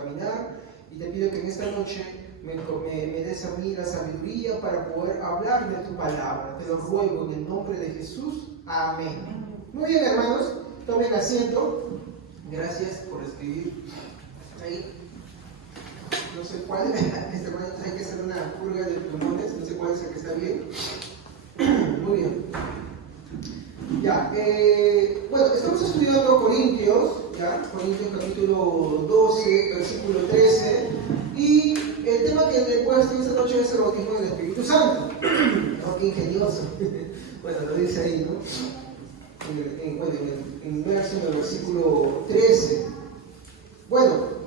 caminar, y te pido que en esta noche me des a mí la sabiduría para poder hablar de tu palabra. Te lo ruego en el nombre de Jesús. Amén. Muy bien, hermanos, tomen asiento. Gracias por escribir ahí. No sé cuál, hay que hacer una purga de plumones, no sé cuál es el que está bien. Muy bien. Ya, bueno, estamos estudiando Corintios, ¿ya? Corintios capítulo 12, versículo 13, y el tema que le he puesto esta noche es el bautismo del Espíritu Santo. Oh, qué ingenioso. Bueno, lo dice ahí, ¿no? En verso del versículo 13. Bueno,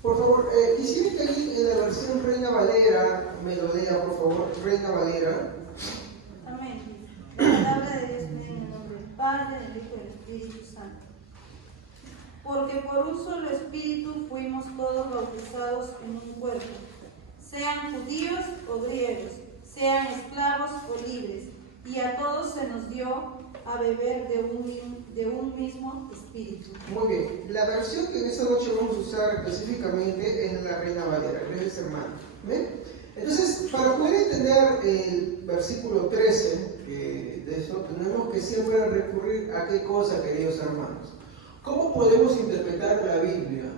por favor, quisiera que ahí en la versión Reina Valera me lo lea, por favor, Reina Valera. Amén. La palabra de Dios viene en el nombre del Padre, del Hijo y del Espíritu Santo. Porque por un solo Espíritu fuimos todos bautizados en un cuerpo, sean judíos o griegos, sean esclavos o libres, y a todos se nos dio a beber de un mismo espíritu. Muy bien, la versión que en esta noche vamos a usar específicamente es la Reina Valera, gracias hermano. ¿Ven? Entonces, para poder entender el versículo 13 de esto, tenemos que siempre recurrir a qué cosa, queridos hermanos. ¿Cómo podemos interpretar la Biblia?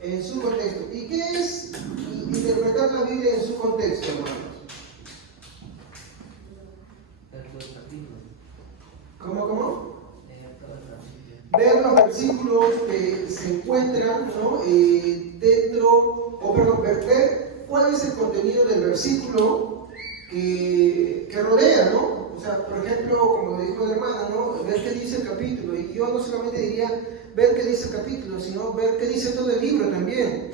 En su contexto. ¿Y qué es interpretar la Biblia en su contexto, hermanos? ¿Cómo? Ver los versículos que se encuentran, ¿no? Ver cuál es el contenido del versículo que rodea, ¿no? O sea, por ejemplo, como dijo el hermano, ¿no? Ver qué dice el capítulo. Y yo no solamente diría ver qué dice el capítulo, sino ver qué dice todo el libro también.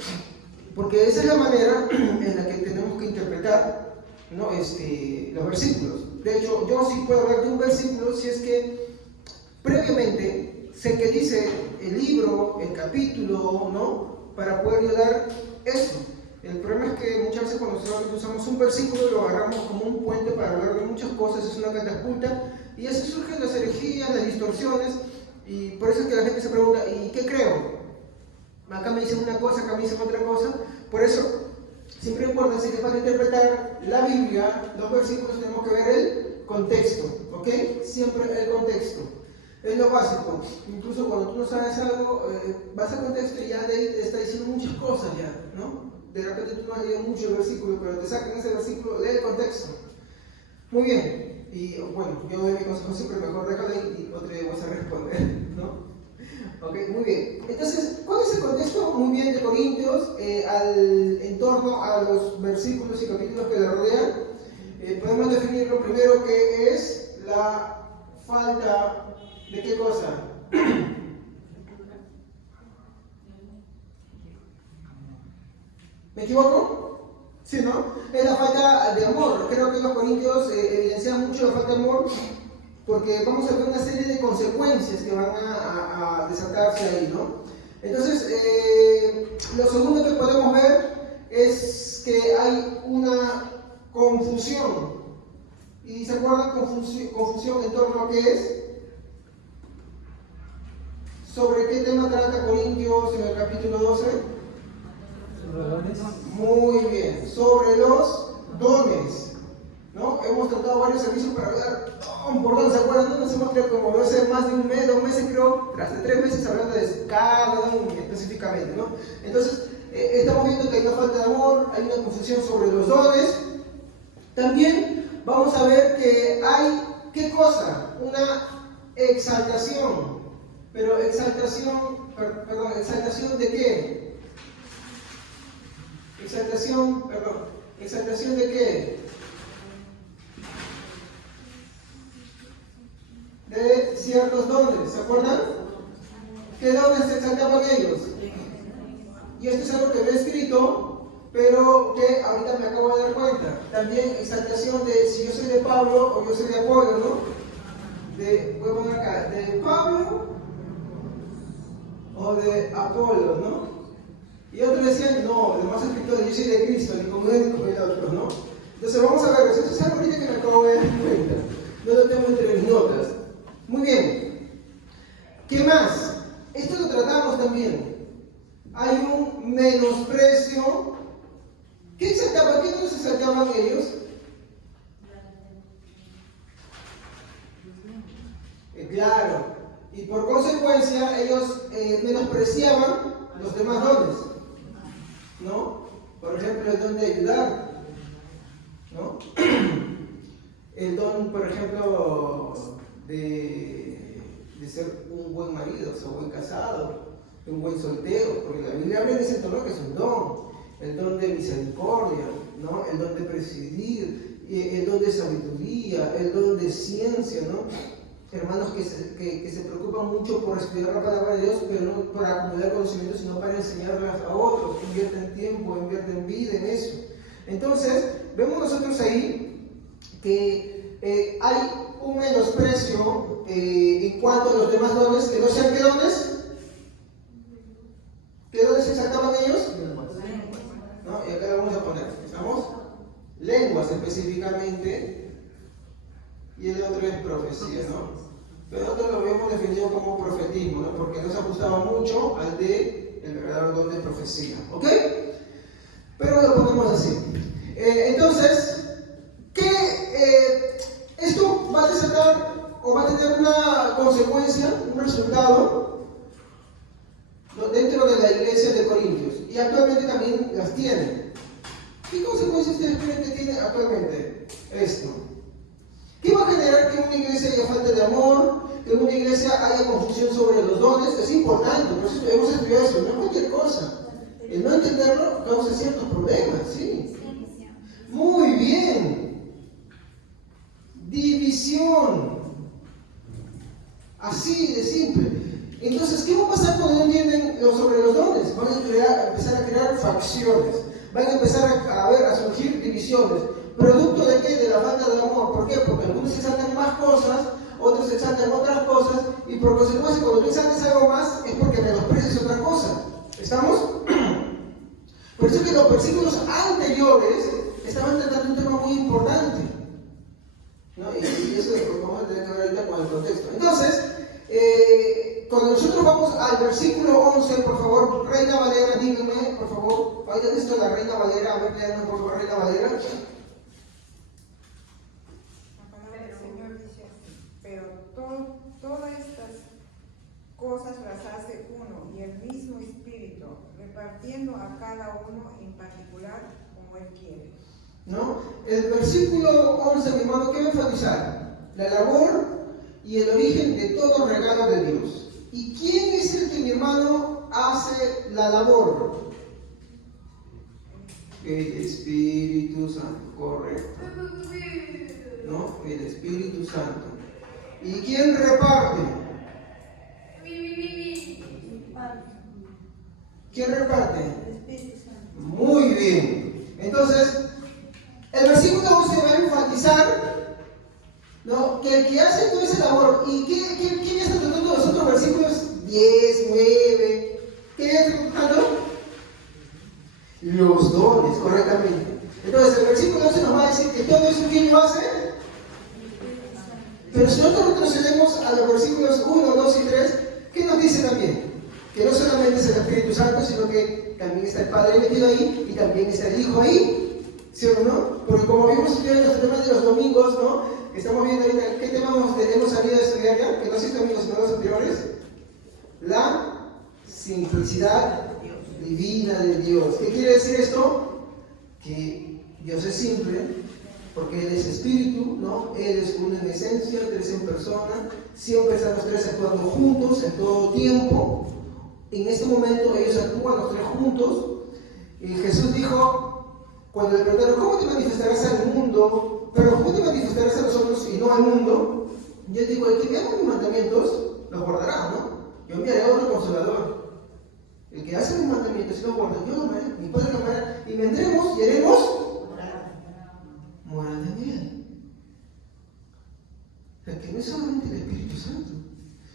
Porque esa es la manera en la que tenemos que interpretar, ¿no? Los versículos. De hecho, yo sí puedo hablar de un versículo si es que previamente sé que dice el libro, el capítulo, ¿no? Para poder yo dar eso. El problema es que muchas veces cuando nosotros usamos un versículo lo agarramos como un puente para hablar de muchas cosas, es una catapulta, y así surgen las herejías, las distorsiones, y por eso es que la gente se pregunta, ¿y qué creo? Acá me dicen una cosa, acá me dicen otra cosa. Por eso, siempre acuérdense que para interpretar la Biblia, los versículos tenemos que ver el contexto, ¿ok? Siempre el contexto. Es lo básico. Incluso cuando tú no sabes algo, vas al contexto y ya de ahí te está diciendo muchas cosas ya, ¿no? De repente tú no has leído mucho el versículo, pero te sacan ese versículo, lee el contexto. Muy bien. Y bueno, yo doy mi consejo siempre, mejor déjalo y otro día vas a responder, ¿no? Ok, muy bien. Entonces, ¿cuál es el contexto? Muy bien, de Corintios, en torno a los versículos y capítulos que le rodean. Podemos definir lo primero que es la falta de qué cosa. ¿Me equivoco? Sí, ¿no? Es la falta de amor. Creo que los corintios evidencian mucho la falta de amor, porque vamos a ver una serie de consecuencias que van a desatarse ahí, ¿no? Entonces, lo segundo que podemos ver es que hay una confusión. ¿Y se acuerdan? Confusión en torno a qué es. ¿Sobre qué tema trata Corintios en el capítulo 12? Muy bien, sobre los dones, ¿no? Hemos tratado varios servicios para hablar por don, ¿se acuerdan? No nos hemos quedado como más de un mes, 2 meses creo, tras de 3 meses hablando de cada don específicamente, ¿no? Entonces, estamos viendo que hay una falta de amor, hay una confusión sobre los dones. También vamos a ver que hay, ¿qué cosa? Una exaltación. Pero exaltación ¿de qué? ¿Exaltación de qué? De ciertos dones, ¿se acuerdan? ¿Qué dones se exaltaban ellos? Y esto es algo que me he escrito, pero que ahorita me acabo de dar cuenta. También exaltación de si yo soy de Pablo o yo soy de Apolo, ¿no? Voy a poner acá, de Pablo o de Apolo, ¿no? Y otros decían, no, los demás escritores, yo soy de Cristo, ni como él ni como el otro, ¿no? Entonces vamos a ver, esto es algo ahorita que me acabo Y por consecuencia, ellos menospreciaban los demás dones, ¿no? Por ejemplo, el don de ayudar, ¿no? El don, por ejemplo, de ser un buen marido, o sea, un buen casado, un buen soltero, porque la Biblia habla en ese tono que es un don. El don de misericordia, ¿no? El don de presidir, el don de sabiduría, el don de ciencia, ¿no? Hermanos que se preocupan mucho por estudiar la palabra de Dios, pero no para acumular conocimiento, sino para enseñarlas a otros, invierten tiempo, invierten vida en eso. Entonces, vemos nosotros ahí que hay un menosprecio en cuanto a los demás dones, que no sean ¿qué dones? ¿Qué dones se sacaban ellos? ¿No? Y acá lo vamos a poner, ¿estamos? Lenguas específicamente, y el otro es profecía, ¿no? Pero nosotros lo habíamos definido como profetismo, ¿no? Porque no se ajustaba mucho al de el verdadero don de profecía, ¿ok? Pero lo ponemos así. Entonces, esto va a desatar o va a tener una consecuencia, un resultado dentro de la iglesia de Corintios, y actualmente también las tiene. ¿Qué consecuencias ustedes creen que tiene actualmente esto? ¿Qué va a generar que en una iglesia haya falta de amor? Que en una iglesia haya confusión sobre los dones. Es importante, por eso hemos estudiado eso, no es cualquier cosa. El no entenderlo causa ciertos problemas, ¿sí? Muy bien. División. Así de simple. Entonces, ¿qué va a pasar cuando no entienden sobre los dones? Van a empezar a crear facciones. Van a empezar a surgir divisiones. ¿Producto de qué? De la falta de amor. ¿Por qué? Porque algunos exaltan más cosas, otros exaltan otras cosas, y por consecuencia, cuando tú exaltas algo más, es porque menosprecias otra cosa. ¿Estamos? Por eso que los versículos anteriores estaban tratando un tema muy importante, ¿no? Y eso lo vamos a tener que ver ahorita con el contexto. Entonces, cuando nosotros vamos al versículo 11, por favor, Reina Valera, díganme, por favor, vayan esto la Reina Valera, a ver, léanme por favor, Reina Valera. Todas estas cosas las hace uno y el mismo Espíritu, repartiendo a cada uno en particular como Él quiere. ¿No? El versículo 11, mi hermano, ¿qué va a enfatizar? La labor y el origen de todo regalo de Dios. ¿Y quién es el que, mi hermano, hace la labor? El Espíritu Santo, correcto. ¿No? El Espíritu Santo. ¿Y quién reparte? ¿Quién reparte? Muy bien. Entonces, el versículo 11 va a enfatizar, ¿no?, que el que hace toda esa labor. ¿Y quién está tratando los otros versículos? 10, 9. ¿Qué está tratando? Los dones, correctamente. Entonces, el versículo 11 nos va a decir que todo eso, ¿quién lo hace? Pero si nosotros retrocedemos a los versículos 1, 2 y 3, ¿qué nos dice también? Que no solamente es el Espíritu Santo, sino que también está el Padre metido ahí y también está el Hijo ahí, ¿sí o no? Porque como vimos estudiando los temas de los domingos, ¿no? Estamos viendo ahorita, ¿qué tema hemos salido a estudiar ya? Que no es domingos, sino los anteriores. La simplicidad divina de Dios. ¿Qué quiere decir esto? Que Dios es simple, porque Él es espíritu, ¿no? Él es uno en esencia, tres en persona, siempre están los tres actuando juntos en todo tiempo. En este momento ellos actúan los tres juntos. Y Jesús dijo, cuando le preguntaron, ¿cómo te manifestarás al mundo? Pero ¿cómo te manifestarás a nosotros y no al mundo? Y Él dijo, el que me haga mis mandamientos, los guardará, ¿no? Yo enviaré a otro consolador. El que hace mis mandamientos y los guarda, yo lo amaré, mi Padre lo amará, y vendremos y haremos morada en Él. O sea, que no es solamente el Espíritu Santo,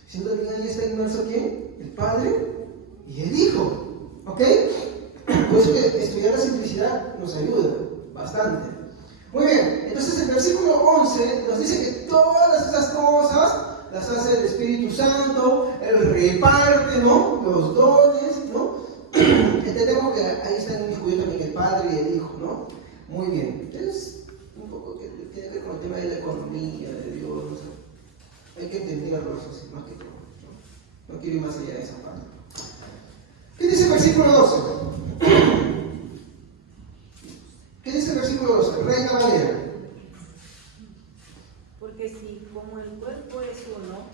sino también ahí está inmerso ¿quién? El Padre y el Hijo. ¿Ok? Por eso que estudiar la simplicidad nos ayuda bastante. Muy bien, entonces el versículo 11 nos dice que todas estas cosas las hace el Espíritu Santo, Él reparte, ¿no?, los dones, ¿no? Entendemos que ahí están incluidos también el Padre y el Hijo, ¿no? Muy bien. Entonces, un poco que tiene que ver con el tema de la economía, de Dios, ¿no? Hay que entenderlo así, más que todo, ¿no? No quiero ir más allá de esa parte. ¿Qué dice el versículo 12? ¿Qué dice el versículo 12? Reina Valera. Porque si como el cuerpo es uno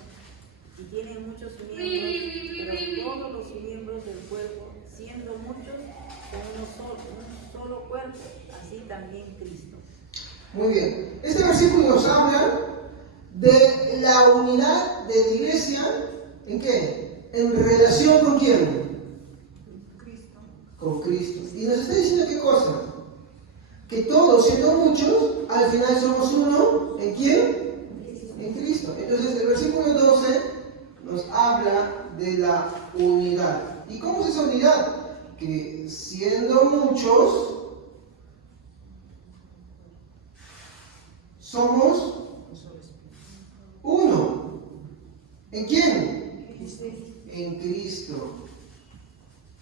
y tiene muchos miembros, pero todos los miembros del cuerpo, siendo muchos, son un solo cuerpo, así también Cristo. Muy bien. Este versículo nos habla de la unidad de la iglesia. ¿En qué? ¿En relación con quién? Cristo. Con Cristo. Y nos está diciendo qué cosa. Que todos, siendo muchos, al final somos uno. ¿En quién? En Cristo. Entonces el versículo 12 nos habla de la unidad. ¿Y cómo es esa unidad? Que siendo muchos, somos uno. ¿En quién? En Cristo.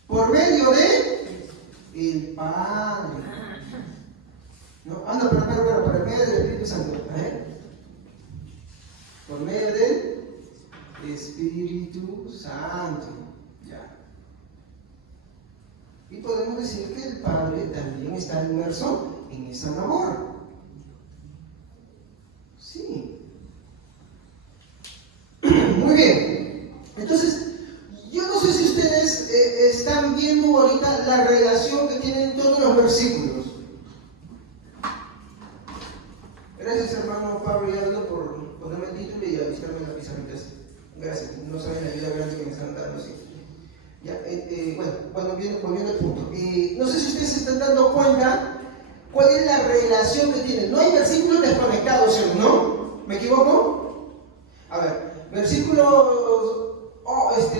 Por medio de el Padre. No, pero por medio del Espíritu Santo. Por medio del Espíritu Santo. Ya. Y podemos decir que el Padre también está inmerso en esa labor. Sí. Muy bien. Entonces, yo no sé si ustedes están viendo ahorita la relación que tienen todos los versículos. Gracias, hermano Pablo y Aldo, por ponerme el título y avisarme en la pizarrita. Gracias. No saben la ayuda grande que me están dando. Sí. Ya, volviendo al punto. No sé si ustedes se están dando cuenta cuál es la relación que tienen. No hay versículos desconectados, ¿sí? ¿No? ¿Me equivoco? A ver, versículos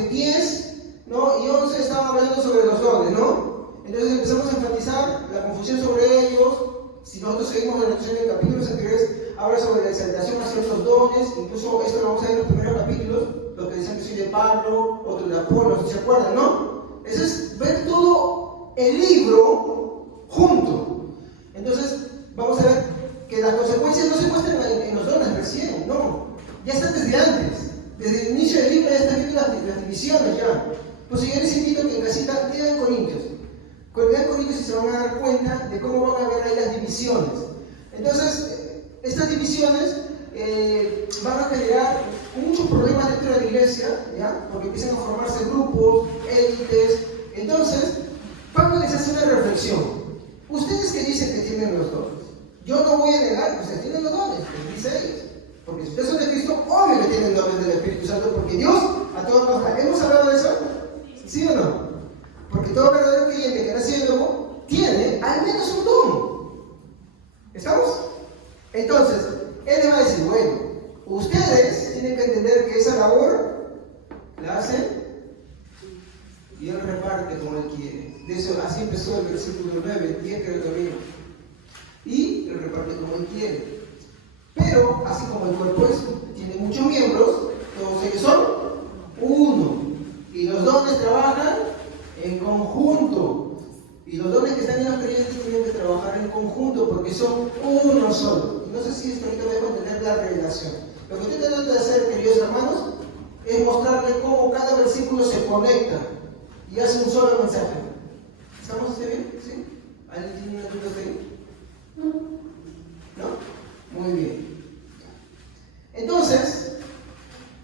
10, ¿no? Y 11 estaban hablando sobre los dones, ¿no? Entonces empezamos a enfatizar la confusión sobre ellos. Si nosotros seguimos la lección en capítulos anteriores, habla sobre la exaltación hacia otros dones. Incluso esto lo vamos a ver en los primeros capítulos, lo que decían que soy de Pablo, otro de Apolo, si se acuerdan, ¿no? Eso es ver todo el libro junto. Entonces, vamos a ver que las consecuencias no se muestran en los dones recién, no. Ya están desde antes. Desde el inicio del libro ya están viendo las divisiones ya. Pues yo les invito a que en casita lean Corintios. Lean Corintios y se van a dar cuenta de cómo van a ver ahí las divisiones. Entonces, estas divisiones van a generar muchos problemas dentro de la iglesia, ¿ya? Porque empiezan a formarse grupos, élites. Entonces, Pablo les hace una reflexión. Ustedes que dicen que tienen los dones, yo no voy a negar que ustedes tienen los dones, les dice ellos. Porque si ustedes son de Cristo, obvio que tienen dones del Espíritu Santo, porque Dios a todos nos da. ¿Hemos hablado de eso? ¿Sí o no? Porque todo verdadero creyente que nace de nuevo tiene al menos un don. ¿Estamos? Entonces, él les va a decir, bueno, ustedes tienen que entender que esa labor la hacen y él reparte como él quiere. De eso, así empezó el versículo 9, el 10 creo que lo vimos. Y él reparte como él quiere. Pero, así como el cuerpo tiene muchos miembros, todos ellos son uno. Y los dones trabajan en conjunto. Y los dones que están en los creyentes tienen que trabajar en conjunto porque son uno solo. Y no sé si esto ahorita me dejo entender la relación. Lo que estoy tratando de hacer, queridos hermanos, es mostrarles cómo cada versículo se conecta y hace un solo mensaje. ¿Estamos bien? ¿Sí? ¿Alguien tiene una duda ahí? ¿No? Muy bien. Entonces,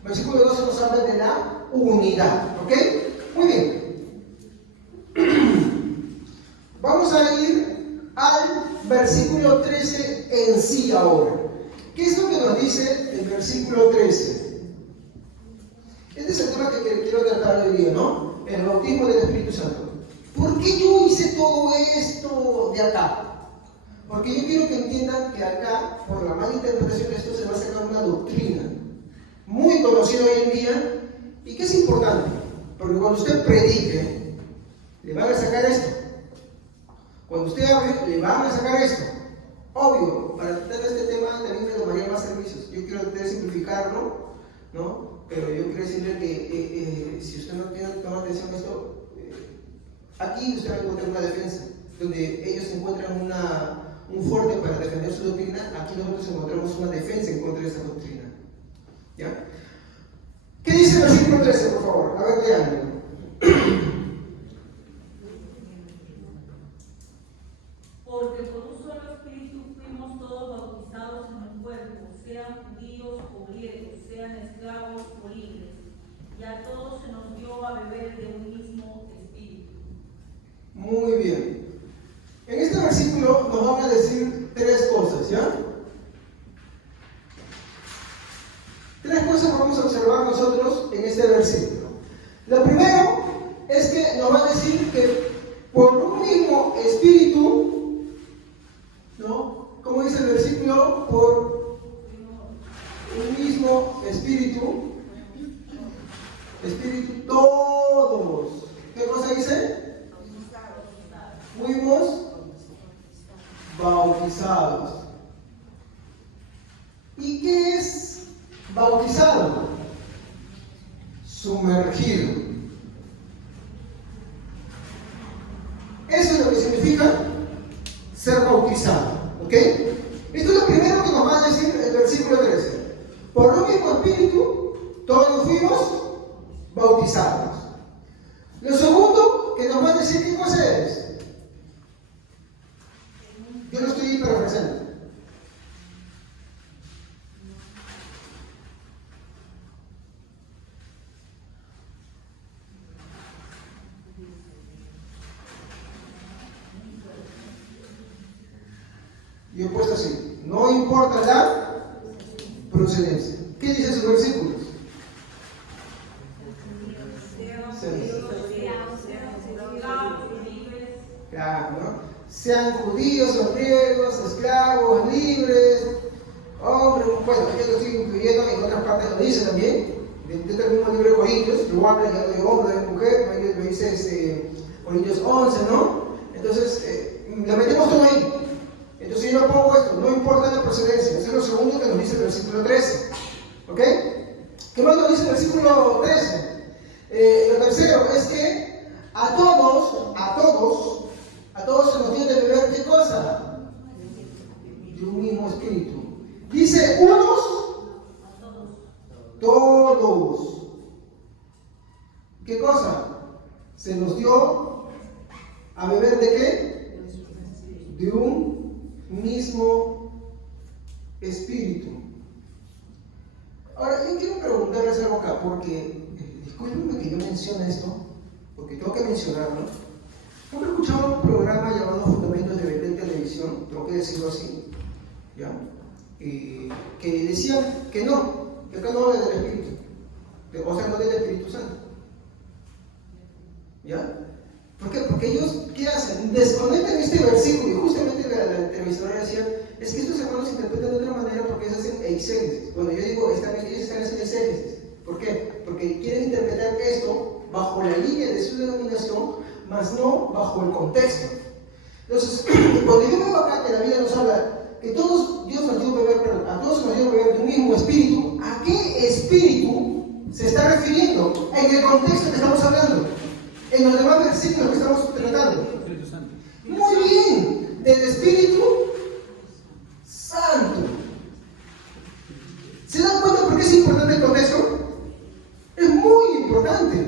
versículo 12 nos habla de la unidad. ¿Ok? Muy bien. Vamos a ir al versículo 13 en sí ahora. ¿Qué es lo que nos dice el versículo 13? Este es el tema que quiero tratar hoy día, ¿no? El bautismo del Espíritu Santo. ¿Por qué yo hice todo esto de acá? Porque yo quiero que entiendan que acá, por la mala interpretación de esto, se va a sacar una doctrina muy conocida hoy en día y que es importante. Porque cuando usted predique, le van a sacar esto. Cuando usted hable, le van a sacar esto. Obvio, para tratar este tema también me tomaría más servicios. Yo quiero tratar de simplificarlo, ¿no? Pero yo quiero decirle que si usted no tiene tomar atención a esto, aquí usted va a encontrar una defensa, donde ellos encuentran un fuerte para defender su doctrina. Aquí nosotros encontramos una defensa en contra de esa doctrina. ¿Ya? ¿Qué dice el el versículo 13, por favor? A ver, leanlo. Porque por un solo espíritu fuimos todos bautizados en un cuerpo, sean judíos o griegos, sean esclavos o libres, y a todos se nos dio a beber de un mismo espíritu. Muy bien. En este versículo nos van a decir tres cosas, ¿ya? Tres cosas vamos a observar nosotros en este versículo. Lo primero es que nos va a decir que por un mismo espíritu, ¿no? Como dice el versículo, por un mismo espíritu, todos. ¿Qué cosa dice? Fuimos bautizados. ¿Y qué es bautizado? Sumergido. Eso es lo que significa ser bautizado. ¿Ok? Esto es lo primero que nos va a decir el versículo 13. Por un mismo espíritu, todos fuimos bautizados. Lo segundo que nos va a decir qué cosa es. Yo lo estoy parafraseando. Yo he puesto así: no importa la procedencia. ¿Qué dice sus versículos? Claro, ¿no? Sean judíos o griegos, esclavos, libres, hombres. Bueno, yo lo estoy incluyendo, en otras partes lo dice también. Dentro del mismo libro de Corintios, lo habla ya de hombre, de mujer, lo dice Corintios 11, ¿no? Entonces, la metemos todo ahí. Entonces yo no pongo esto, no importa la procedencia. Eso es lo segundo que nos dice el versículo 13. ¿Ok? ¿Qué más nos dice el versículo 13? Lo tercero es que a todos se nos dio de beber, ¿qué cosa? De un mismo espíritu. Dice unos, todos. ¿Qué cosa? Se nos dio a beber de qué? De un mismo espíritu. Ahora, yo quiero preguntarles algo acá, porque discúlpenme que yo mencione esto, porque tengo que mencionarlo. ¿Han escuchado un programa llamado Fundamentos de Betel Televisión? Tengo que decirlo así, ¿ya? Que decían que no, que acá no habla del Espíritu, o sea, no del Espíritu Santo, ¿ya? ¿Por qué? Porque ellos, ¿qué hacen? Desconectan este versículo, y justamente la entrevistadora decía, es que estos hermanos interpretan de otra manera porque ellos hacen exégesis. Bueno, yo digo, ellos están haciendo exégesis. ¿Por qué? Porque quieren interpretar esto bajo la línea de su denominación, más no bajo el contexto. Entonces, cuando yo veo acá que la Biblia nos habla que todos, Dios nos dio beber, perdón, a todos nos dio beber de un mismo espíritu, ¿a qué espíritu se está refiriendo en el contexto que estamos hablando? En los demás versículos que estamos tratando. Muy bien, del Espíritu Santo. ¿Se dan cuenta por qué es importante el contexto? Es muy importante.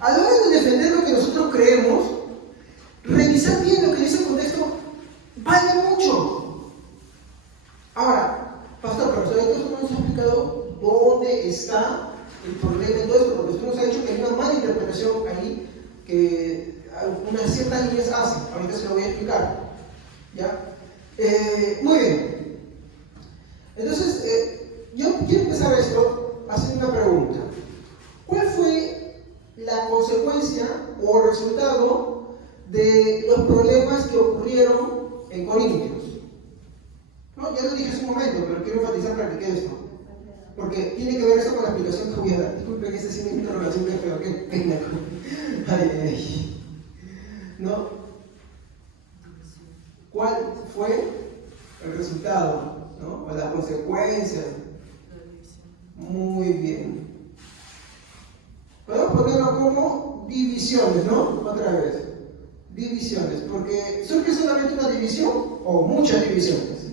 A la hora de defender lo que nosotros creemos, revisar bien lo que dice el contexto vale mucho. Ahora, pastor, pero ¿sabes que esto no nos ha explicado dónde está el problema en todo esto? Porque usted nos ha dicho que hay una mala interpretación ahí que unas ciertas líneas hacen. Ahorita se lo voy a explicar. ¿Ya? Muy bien. Entonces, yo quiero empezar esto haciendo una pregunta. ¿Cuál fue la consecuencia o resultado de los problemas que ocurrieron en Corintios? No, ya lo dije hace un momento, pero quiero enfatizar para que quede esto. Porque tiene que ver eso con la explicación que voy a dar. Disculpen que esta es una interrogación que feo, qué pena. Ay. ¿No? ¿Cuál fue el resultado? ¿No? O la consecuencia. Muy bien. Podemos ponerlo como divisiones, ¿no? Otra vez. Divisiones. Porque surge solamente una división o muchas divisiones.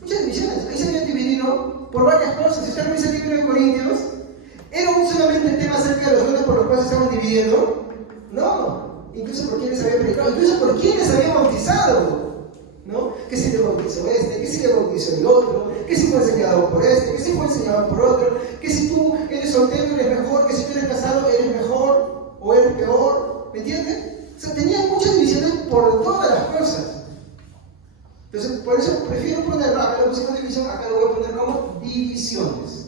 Muchas divisiones. Ahí se habían dividido por varias cosas. Si usted revisa el libro de Corintios, ¿Era solamente el tema acerca de los dones por los cuales se estaban dividiendo? No, incluso por quienes habían predicado, incluso por quienes habían bautizado. ¿No? Que si le bautizó este, que si le bautizó el otro, que si fue enseñado por este, que si fue enseñado por otro, que si tú eres soltero eres mejor, que si tú eres casado eres mejor o eres peor, ¿me entiendes? O sea, tenían muchas divisiones por todas las cosas. Entonces, por eso prefiero ponerlo, acá lo pusimos división, acá lo voy a poner como divisiones.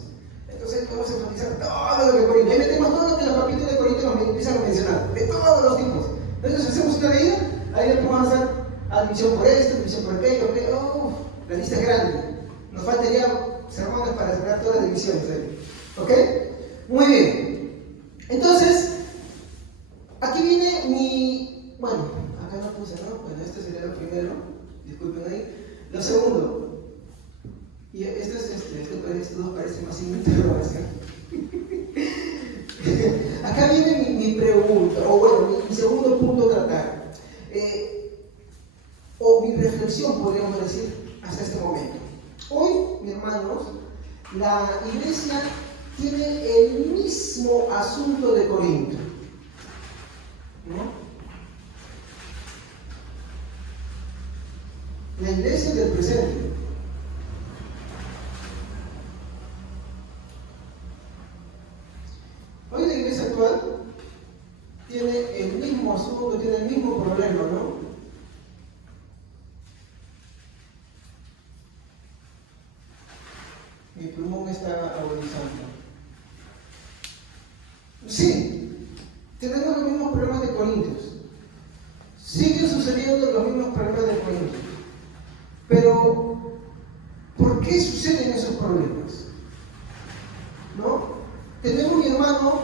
Entonces, podemos enfatizar todo lo que Corinto. Ahí metemos todo lo que los capítulos de Corinto nos empiezan a mencionar, de todos los tipos. Entonces, hacemos una medida, ahí le podemos hacer división por esto, división por aquello, la lista es grande. Nos faltaría sermones para cerrar todas las divisiones. ¿Ok? Muy bien. Entonces, aquí viene mi... Bueno, acá no puse, ¿no? Bueno, este sería lo primero. Disculpen ahí. Lo segundo. Y estos dos parecen más sin interrogación. Acá viene mi pregunta, o bueno, mi segundo punto a tratar. O mi reflexión, podríamos decir, hasta este momento. Hoy, mis hermanos, la iglesia tiene el mismo asunto de Corinto, ¿no? La iglesia del presente. Hoy la iglesia actual tiene el mismo asunto, tiene el mismo problema, ¿no? Mi plumón está agonizando. Sí, tenemos los mismos problemas de Corintios. Siguen sucediendo los mismos problemas de Corintios. Pero, ¿por qué suceden esos problemas? ¿No? Tenemos, mi hermano,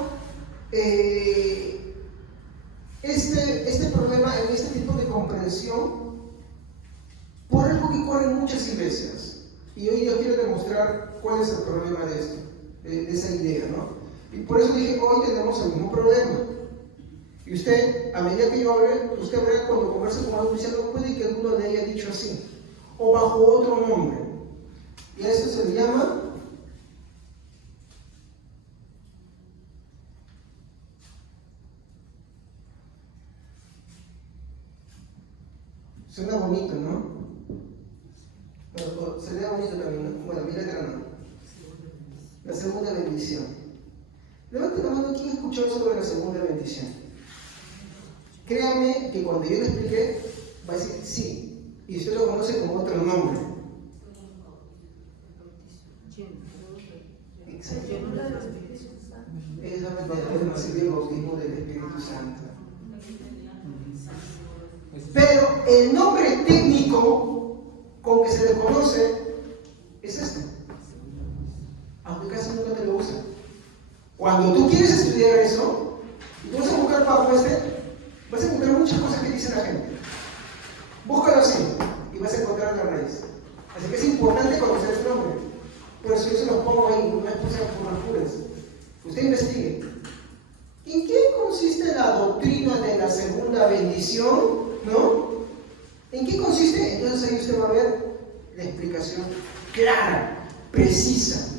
este problema en este tipo de comprensión por algo que ocurre en muchas iglesias. Y hoy yo quiero demostrar cuál es el problema de esto, de esa idea, ¿no? Y por eso dije, hoy tenemos el mismo problema. Y usted, a medida que yo hable, usted verá cuando converse con algún cristiano, puede que alguno le haya dicho así, o bajo otro nombre. Y a eso se le llama suena bonito, ¿no? Pero sería bonito también, ¿no? Bueno, mira que no. La segunda bendición. Levante la mano, ¿quién escuchó sobre la segunda bendición? Créame que cuando yo le expliqué, va a decir sí. Y usted lo conoce como otro nombre. Exacto. Es el bautismo del Espíritu Santo. Pero el nombre técnico con que se le conoce es este. Aunque casi nunca te lo usa. Cuando tú quieres estudiar eso, y tú vas a buscar bajo vas a encontrar muchas cosas que dice la gente. Búscalo así y vas a encontrar la raíz. Así que es importante conocer este nombre. Por eso yo se los pongo ahí, no es por las puras. Usted investigue. ¿En qué consiste la doctrina de la segunda bendición? ¿No? ¿En qué consiste? Entonces ahí usted va a ver la explicación clara, precisa.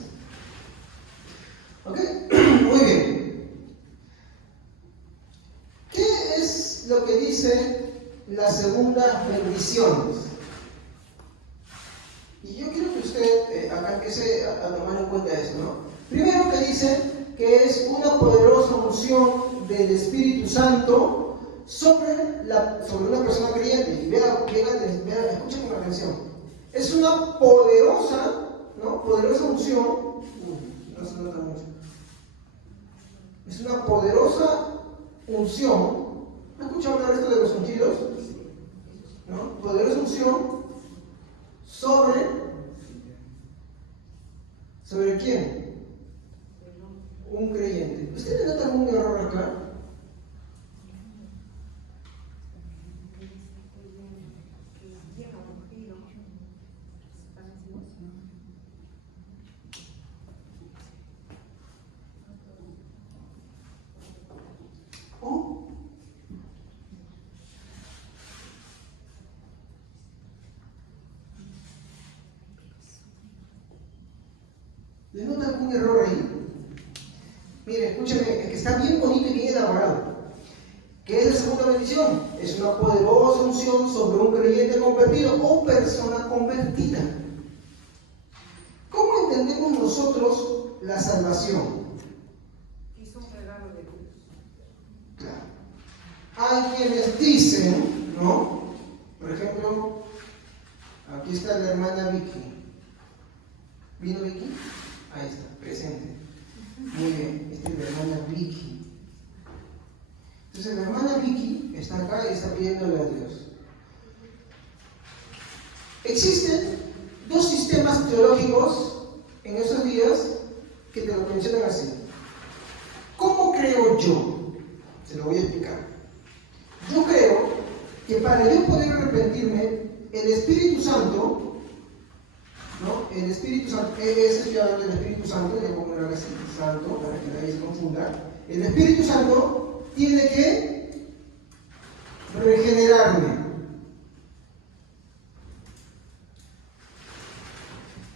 ¿Ok? Muy bien. ¿Qué es lo que dice la segunda bendición? Y yo quiero que usted acá empiece a tomar en cuenta eso, ¿no? Primero que dice que es una poderosa unción del Espíritu Santo sobre una persona creyente. Y vea, escuchen con atención. Es una poderosa, ¿no? Poderosa unción. No se nota mucho. Es una poderosa unción. ¿Me escuchan hablar esto de los ungidos? ¿No? Poderosa unción ¿sobre quién? Un creyente. ¿Ustedes notan algún error acá? ¿Oh? ¿Le nota algún error ahí? Mire, escúcheme, es que está bien bonito y bien elaborado. ¿Qué es la segunda bendición? Es una poderosa unción sobre un creyente convertido o persona convertida. ¿Cómo entendemos nosotros la salvación? Hizo un regalo de Dios. Claro. Hay quienes dicen, ¿no? Por ejemplo, aquí está la hermana Vicky. ¿Vino Vicky? Ahí está, presente. Muy bien, esta es la hermana Vicky. Entonces la hermana Vicky está acá y está pidiéndole a Dios. Existen dos sistemas teológicos en esos días que te lo mencionan así. ¿Cómo creo yo? Se lo voy a explicar. Yo creo que para yo poder arrepentirme, el Espíritu Santo, ¿no? El Espíritu Santo, ese estoy hablando del Espíritu Santo, ya como era el Espíritu Santo, para que nadie se confunda. El Espíritu Santo tiene que regenerarme.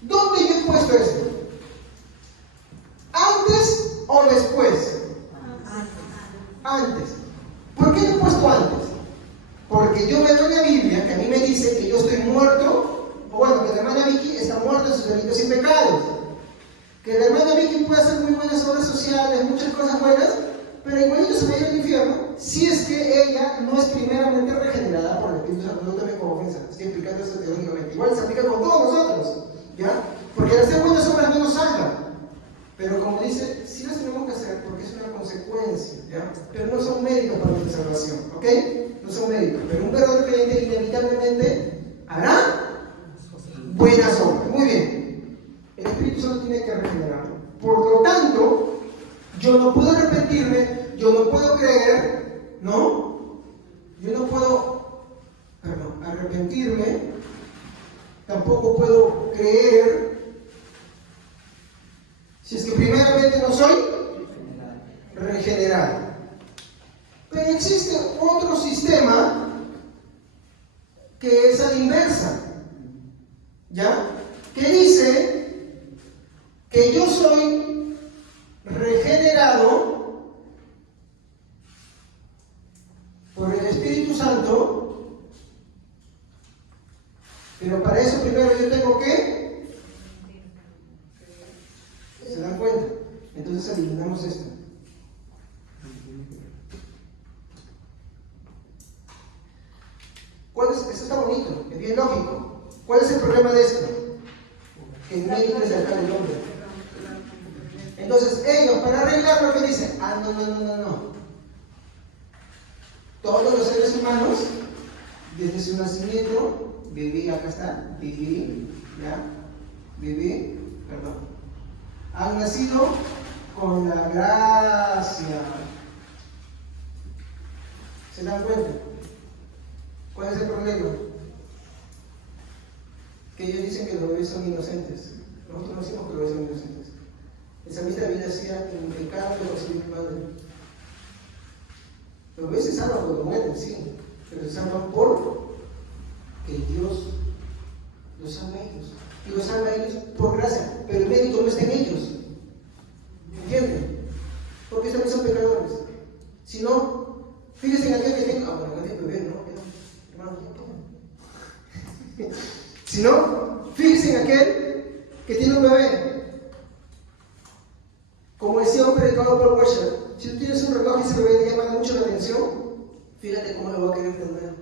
¿Dónde yo he puesto esto? ¿Antes o después? Antes. ¿Por qué lo he puesto antes? Porque yo veo en la Biblia que a mí me dice que yo estoy muerto, o bueno, que la hermana Vicky está muerta en sus delitos y pecados. Que la hermana Vicky puede hacer muy buenas obras sociales, muchas cosas buenas, pero igualito se va a ir al infierno si es que ella no es primeramente regenerada por el Espíritu Santo. No tome como ofensa, estoy explicando esto teológicamente. Igual se aplica con todos nosotros, ¿ya? Porque al hacer buenas obras no nos salva. Pero como dice, sí las tenemos que hacer porque es una consecuencia, ¿ya? Pero no son méritos para nuestra salvación, ¿ok? No son méritos. Pero un verdadero creyente inevitablemente hará buenas obras. Muy bien. El Espíritu Santo tiene que regenerarlo. Por lo tanto, yo no puedo arrepentirme, yo no puedo creer, ¿no? Yo no puedo, arrepentirme, tampoco puedo creer, si es que primeramente no soy regenerado. Pero existe otro sistema que es a la inversa, ¿ya? Que dice que yo soy regenerado por el Espíritu Santo, pero para eso primero yo tengo que, ¿se dan cuenta? Entonces eliminamos esto. Eso está bonito, es bien lógico. ¿Cuál es el problema de esto? Que el mérito es de acá del hombre. Entonces ellos, para arreglar lo que dicen, no. Todos los seres humanos, desde su nacimiento, han nacido con la gracia. ¿Se dan cuenta? ¿Cuál es el problema? Que ellos dicen que los bebés son inocentes. Nosotros no decimos que los bebés son inocentes. Esa misma Biblia decía en pecado de recibir madre. Los bebés se salvan cuando mueren, sí, pero se salvan por que Dios los salva a ellos. Y los salva a ellos por gracia, pero el mérito no está en ellos. ¿Entienden? Porque también son pecadores. Si no, fíjense en aquel que tiene. Bueno, aquel bebé, ¿no? Hermano, si no, fíjense en aquel que tiene un bebé. Como decía un predicador Paul Washer, si tú tienes un reloj y ese bebé te llama mucho la atención, fíjate cómo lo va a querer tener.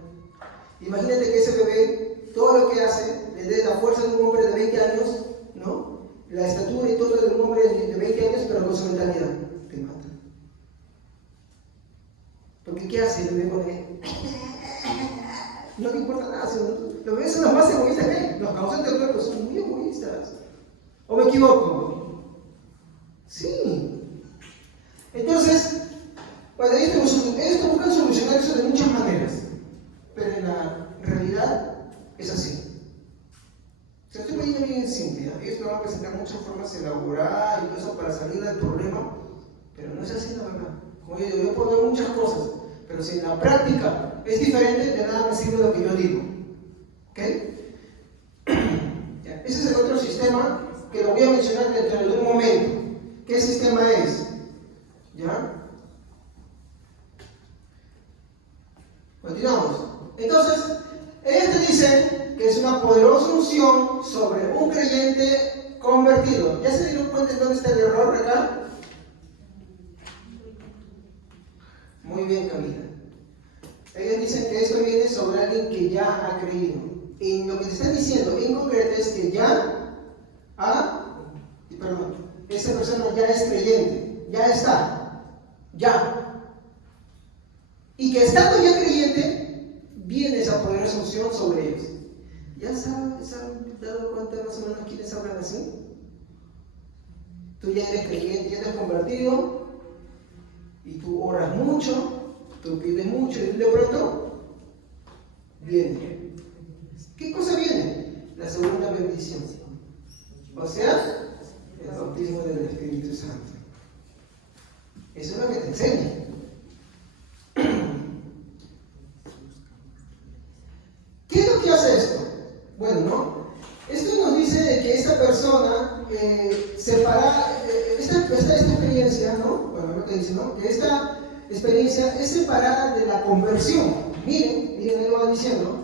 Imagínate que ese bebé, todo lo que hace, le dé la fuerza de un hombre de 20 años, ¿no? La estatura y todo de un hombre de 20 años, pero con su mentalidad. Te mata. Porque ¿qué hace el bebé con él? No le importa nada. Los bebés son los más egoístas que hay. Los causantes del cuerpo son muy egoístas. ¿O me equivoco? Sí. Entonces, bueno, ellos buscan solucionar eso de muchas maneras. Pero en la realidad es así. Se lo estoy poniendo bien simple. Ellos me van a presentar muchas formas elaboradas y todo eso para salir del problema. Pero no es así la verdad. Como yo digo, yo puedo ver muchas cosas. Pero si en la práctica es diferente, de nada me sirve lo que yo digo. ¿Ok? Ese es el otro sistema que lo voy a mencionar dentro de un momento. ¿Qué sistema es? ¿Ya? Continuamos. Entonces, ellos te dicen que es una poderosa unción sobre un creyente convertido. ¿Ya se dieron cuenta de dónde está el error acá? Muy bien, Camila. Ellos dicen que esto viene sobre alguien que ya ha creído. Y lo que te están diciendo en concreto es que esa persona ya es creyente, ya está, ya. Y que estando ya creyente, viene esa poderosa unción sobre ellos. ¿Ya se han dado cuenta más o menos quiénes hablan así? Tú ya eres creyente, ya te has convertido, y tú oras mucho, tú pides mucho, y de pronto viene. ¿Qué cosa viene? La segunda bendición. O sea, el bautismo del Espíritu Santo. Eso es lo que te enseña. ¿Qué es lo que hace esto? Bueno, ¿no? Esto nos dice de que esta persona esta experiencia, ¿no? Bueno, lo que dice, ¿no? Que esta experiencia es separada de la conversión. Miren, ahí lo va diciendo,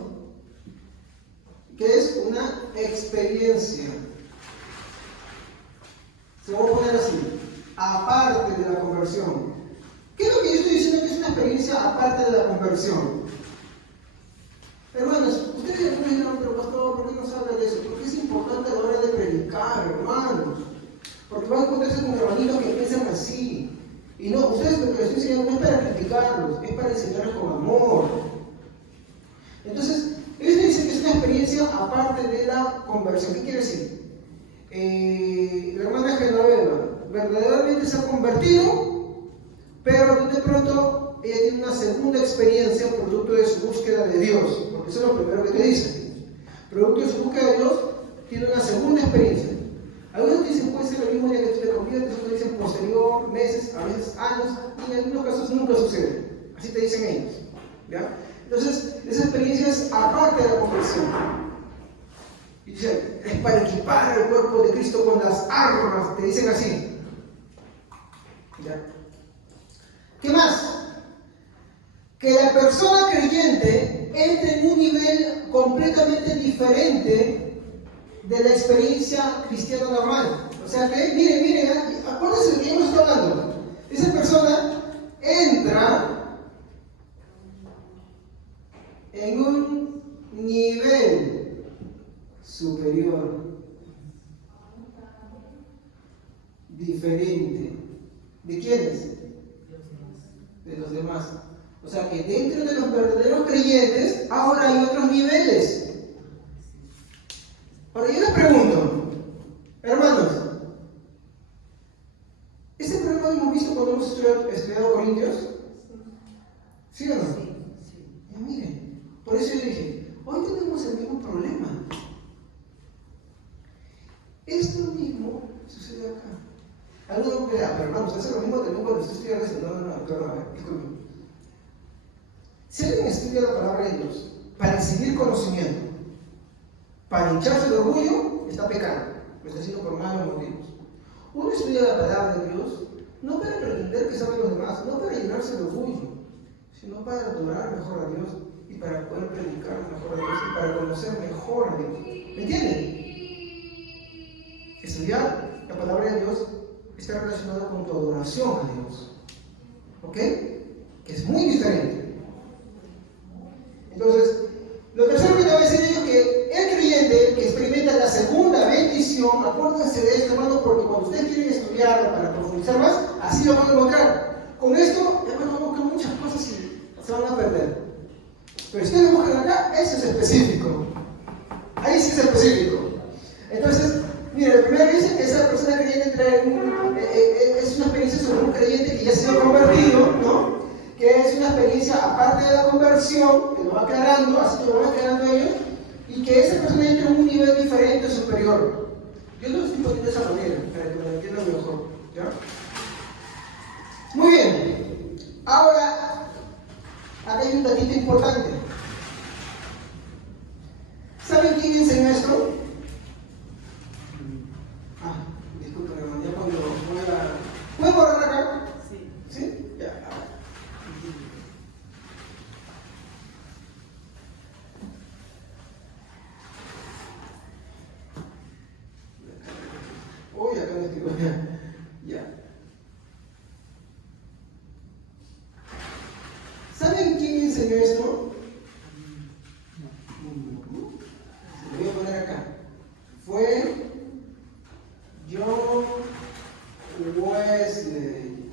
que es una experiencia. Se va a poner así, aparte de la conversión. ¿Qué es lo que yo estoy diciendo que es una experiencia aparte de la conversión? Hermanos, ustedes me dirán, pero pastor, ¿por qué no se habla de eso? Porque es importante a la hora de predicar, hermanos. Porque van a encontrarse con hermanitos que piensan así. Y no, ustedes lo que les estoy enseñando no es para criticarlos, es para enseñarles con amor. Entonces, ellos dicen que es una experiencia aparte de la conversión. ¿Qué quiere decir? La hermana Genoveva verdaderamente se ha convertido, pero de pronto ella tiene una segunda experiencia producto de su búsqueda de Dios, porque eso es lo primero que te dicen. Producto de su búsqueda de Dios, tiene una segunda experiencia. Algunos dicen puede ser el mismo día que tú te conviertes, otros dicen posterior, meses, a veces años, y en algunos casos nunca sucede. Así te dicen ellos. ¿Ya? Entonces, esa experiencia es aparte de la conversión. Y dicen, es para equipar el cuerpo de Cristo con las armas, te dicen así. ¿Ya? ¿Qué más? Que la persona creyente entre en un nivel completamente diferente de la experiencia cristiana normal. O sea que, miren, acuérdense de lo que hemos estado hablando. Esa persona entra en un nivel superior, diferente. ¿De quiénes? De los demás. O sea que dentro de los verdaderos creyentes ahora hay otros niveles. Ahora yo les pregunto, hermanos, ¿este problema lo hemos visto cuando hemos estudiado Corintios? ¿Sí o no? Sí. Y miren, por eso yo dije, hoy tenemos el mismo problema. Esto mismo sucede acá. Algunos me dirán, pero hermanos, ¿usted hace lo mismo también cuando usted estudia eso? No, perdón, a ver, disculpen. Si alguien estudia la palabra de Dios para recibir conocimiento, para hincharse de orgullo, está pecando, lo está haciendo por malos motivos. Uno estudia la palabra de Dios no para pretender que saben los demás, no para llenarse de orgullo, sino para adorar mejor a Dios y para poder predicar mejor a Dios y para conocer mejor a Dios. ¿Me entienden? Estudiar la palabra de Dios está relacionado con tu adoración a Dios. ¿Ok? Que es muy diferente. Entonces, lo tercero que te voy a decir es que el creyente que experimenta la segunda bendición, acuérdense de esto, hermano, porque cuando ustedes quieren estudiarlo para profundizar más, así lo van a encontrar. Con esto, hermano, buscan muchas cosas y se van a perder. Pero si ustedes buscan acá, eso es específico. Ahí sí es específico. Entonces, mira, el primero dice que esa persona creyente es una experiencia sobre un creyente que ya ha sido convertido, ¿no? Que es una experiencia aparte de la conversión, que lo va aclarando, así que lo van aclarando ellos, y que esa persona entra en un nivel diferente, superior. Yo lo estoy poniendo de esa manera, para que lo entiendan mejor. ¿Ya? Muy bien. Ahora, acá hay un datito importante. ¿Saben quién enseñó esto? Disculpen, hermano, ya cuando voy a... ¿Puedo borrar acá? digo, ya. ¿Saben quién enseñó esto? Se lo voy a poner acá. Fue John Wesley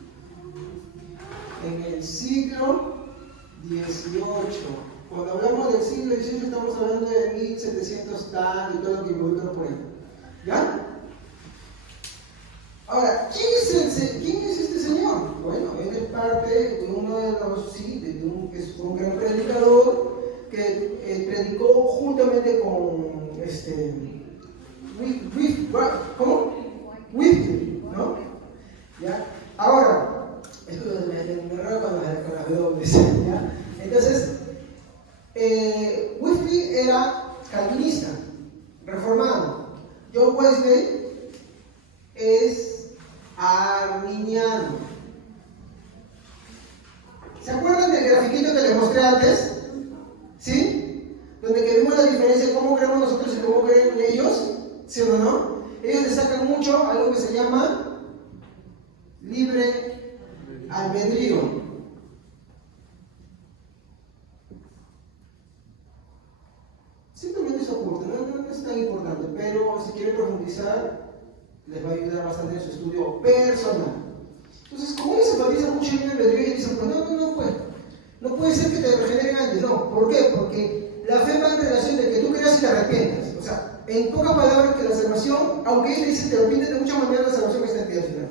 en el siglo XVIII. Cuando hablamos del siglo XVIII estamos hablando de 1700 tal y todo lo que involucra por ahí. ¿Ya? Ahora, ¿quién es este señor? Bueno, él es parte de uno de los, es un gran predicador que predicó juntamente con Whitfield, ¿no? ¿Ya? Ahora, esto me raro con las W, ¿ya? Entonces, Whitfield era calvinista, reformado. John Wesley es arminiano. ¿Se acuerdan del grafiquito que les mostré antes? ¿Sí? Donde que vimos la diferencia de cómo creemos nosotros y cómo creen ellos. ¿Sí o no? Ellos destacan mucho algo que se llama libre albedrío. Simplemente se oculta, no es tan importante, pero si quiere profundizar, les va a ayudar bastante en su estudio personal. Entonces, como ellos se enfatizan mucho en el albedrío, ellos dicen, pues no puede ser que te regeneren antes, no. ¿Por qué? Porque la fe va en relación de que tú creas y te arrepientas. O sea, en pocas palabras, que la salvación, aunque ellos dicen te arrepientes de muchas maneras, la salvación está en ti al final.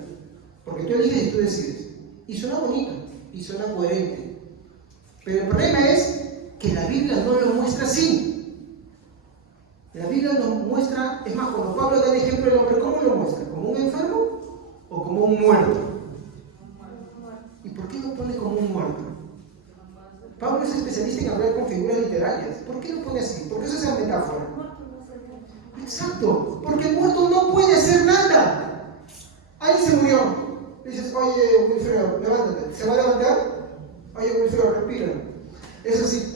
Porque tú eliges y tú decides. Y suena bonito, y suena coherente. Pero el problema es que la Biblia no lo muestra así. La Biblia nos muestra, es más, cuando Pablo da el ejemplo del hombre, ¿cómo lo muestra? ¿Como un enfermo o como un muerto? ¿Y por qué lo pone como un muerto? Pablo es especialista en hablar con figuras literarias. ¿Por qué lo pone así? ¿Por qué eso es una metáfora? Exacto, porque el muerto no puede hacer nada. Alguien se murió. Dices, oye, Wilfredo, levántate. ¿Se va a levantar? Oye, Wilfredo, respira. Eso sí,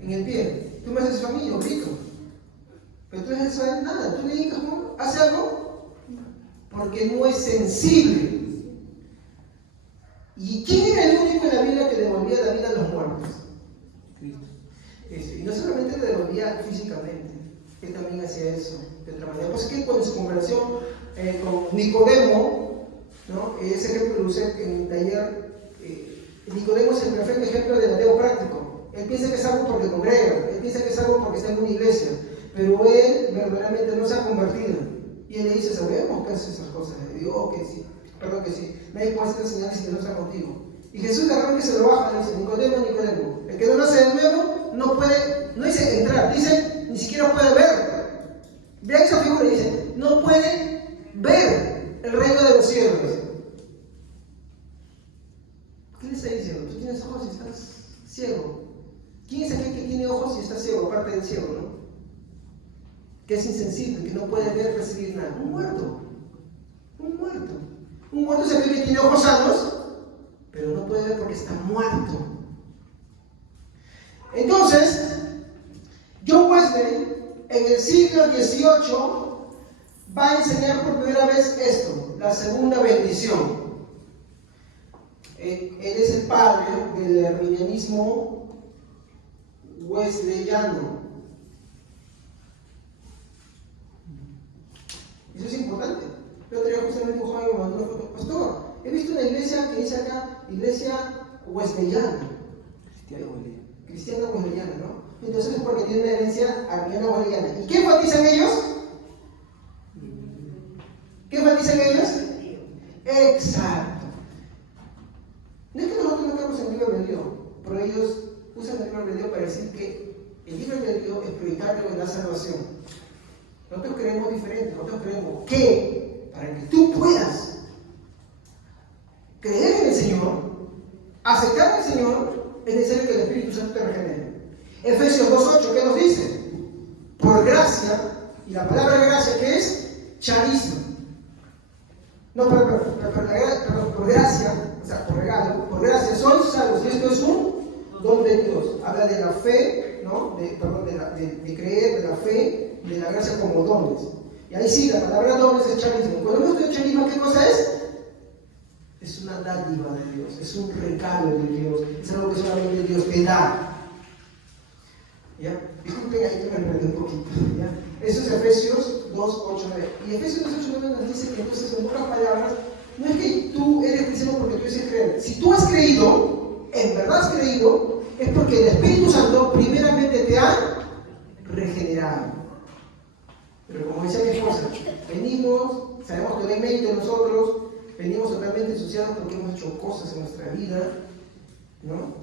en el pie. Tú me haces eso a mí, yo grito. Pero tú no sabes nada. Tú le dices, ¿no? ¿Hace algo? Porque no es sensible. ¿Y quién era el único en la Biblia que devolvía la vida a los muertos? Cristo. Y no solamente le devolvía físicamente, él también hacía eso de otra manera. Pues es que cuando su conversación con Nicodemo, ¿no? Ese ejemplo lo usé en el taller. Nicodemo es el perfecto ejemplo del ateo práctico. Él piensa que es algo porque congrega, él piensa que es algo porque está en una iglesia, pero él verdaderamente no se ha convertido. Y él le dice, ¿sabemos qué hace esas cosas? Le digo, oh, que sí, perdón que sí. Nadie puede hacer señales si no está contigo. Y Jesús de repente se lo baja, le dice, Nicodemo, el que no nace de nuevo no puede, no dice entrar, dice, ni siquiera puede ver. Vean esa figura y dice, no puede ver el reino de los cielos. ¿Qué le está diciendo? Tú tienes ojos y estás ciego. ¿Quién es aquel que tiene ojos y está ciego, aparte del ciego, no? Que es insensible, que no puede ver, recibir nada. Un muerto. Un muerto. Un muerto es aquel que tiene ojos sanos, pero no puede ver porque está muerto. Entonces, John Wesley, en el siglo XVIII, va a enseñar por primera vez esto, la segunda bendición. Él es el padre del arminianismo wesleyano. Eso es importante. Yo tenía justamente un joven que me mandó una foto. Pastor, he visto una iglesia que dice acá, iglesia wesleyana. Cristiana wesleyana, ¿no? Entonces es porque tiene una herencia arminiana wesleyana. ¿Y qué enfatizan ellos? ¿Qué enfatizan ellos? Exacto. No es que nosotros no creamos en el libre albedrío, pero ellos usan el libre albedrío para decir que el libre albedrío es prioritario en la salvación. Nosotros creemos diferente, nosotros creemos que para que tú puedas creer en el Señor, aceptar al Señor, es necesario que el Espíritu Santo te regenere. Efesios 2:8, ¿qué nos dice? Por gracia, y la palabra gracia, ¿qué es? Charisma. No, perdón, por gracia, o sea, por regalo, por gracia sois salvos, y esto es un don de Dios. Habla de la fe, ¿no? De creer, de la fe, de la gracia como dones. Y ahí sí, la palabra dones es charisma. Cuando hemos de charisma, ¿qué cosa es? Es una dádiva de Dios, es un regalo de Dios, es algo que solamente Dios te da. ¿Ya? Disculpen ahí que me perdí un poquito. ¿Ya? Eso es Efesios 2, 8, 9. Y Efesios 2, 8, 9 nos dice que entonces, en pocas palabras, no es que tú eres cristiano porque tú dices creer. Si tú has creído, en verdad has creído, es porque el Espíritu Santo primeramente te ha regenerado. Pero como decía mi esposa, venimos, sabemos que no hay mérito en nosotros, venimos totalmente ensuciados porque hemos hecho cosas en nuestra vida, ¿no?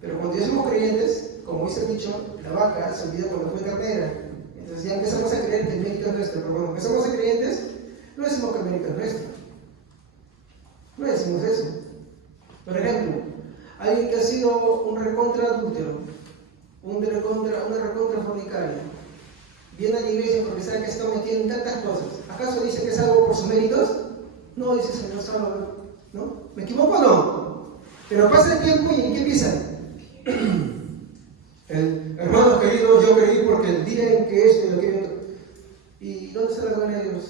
Pero cuando ya somos creyentes, como dice el dicho, la vaca se olvida cuando fue ternera. Entonces ya empezamos a creer que el mérito es nuestro. Pero cuando empezamos a ser creyentes, no decimos que el mérito es nuestro. No decimos eso. Por ejemplo, alguien que ha sido un recontra adúltero, una recontra fornicaria, viene a la iglesia porque sabe que está metido en tantas cosas. ¿Acaso dice que es algo por sus méritos? No, dice Señor, sálvame. ¿No? ¿Me equivoco o no? Pero pasa el tiempo y ¿en qué empieza? Hermanos queridos, yo creí porque el día en que esto y aquello. ¿Y dónde está la gloria de Dios?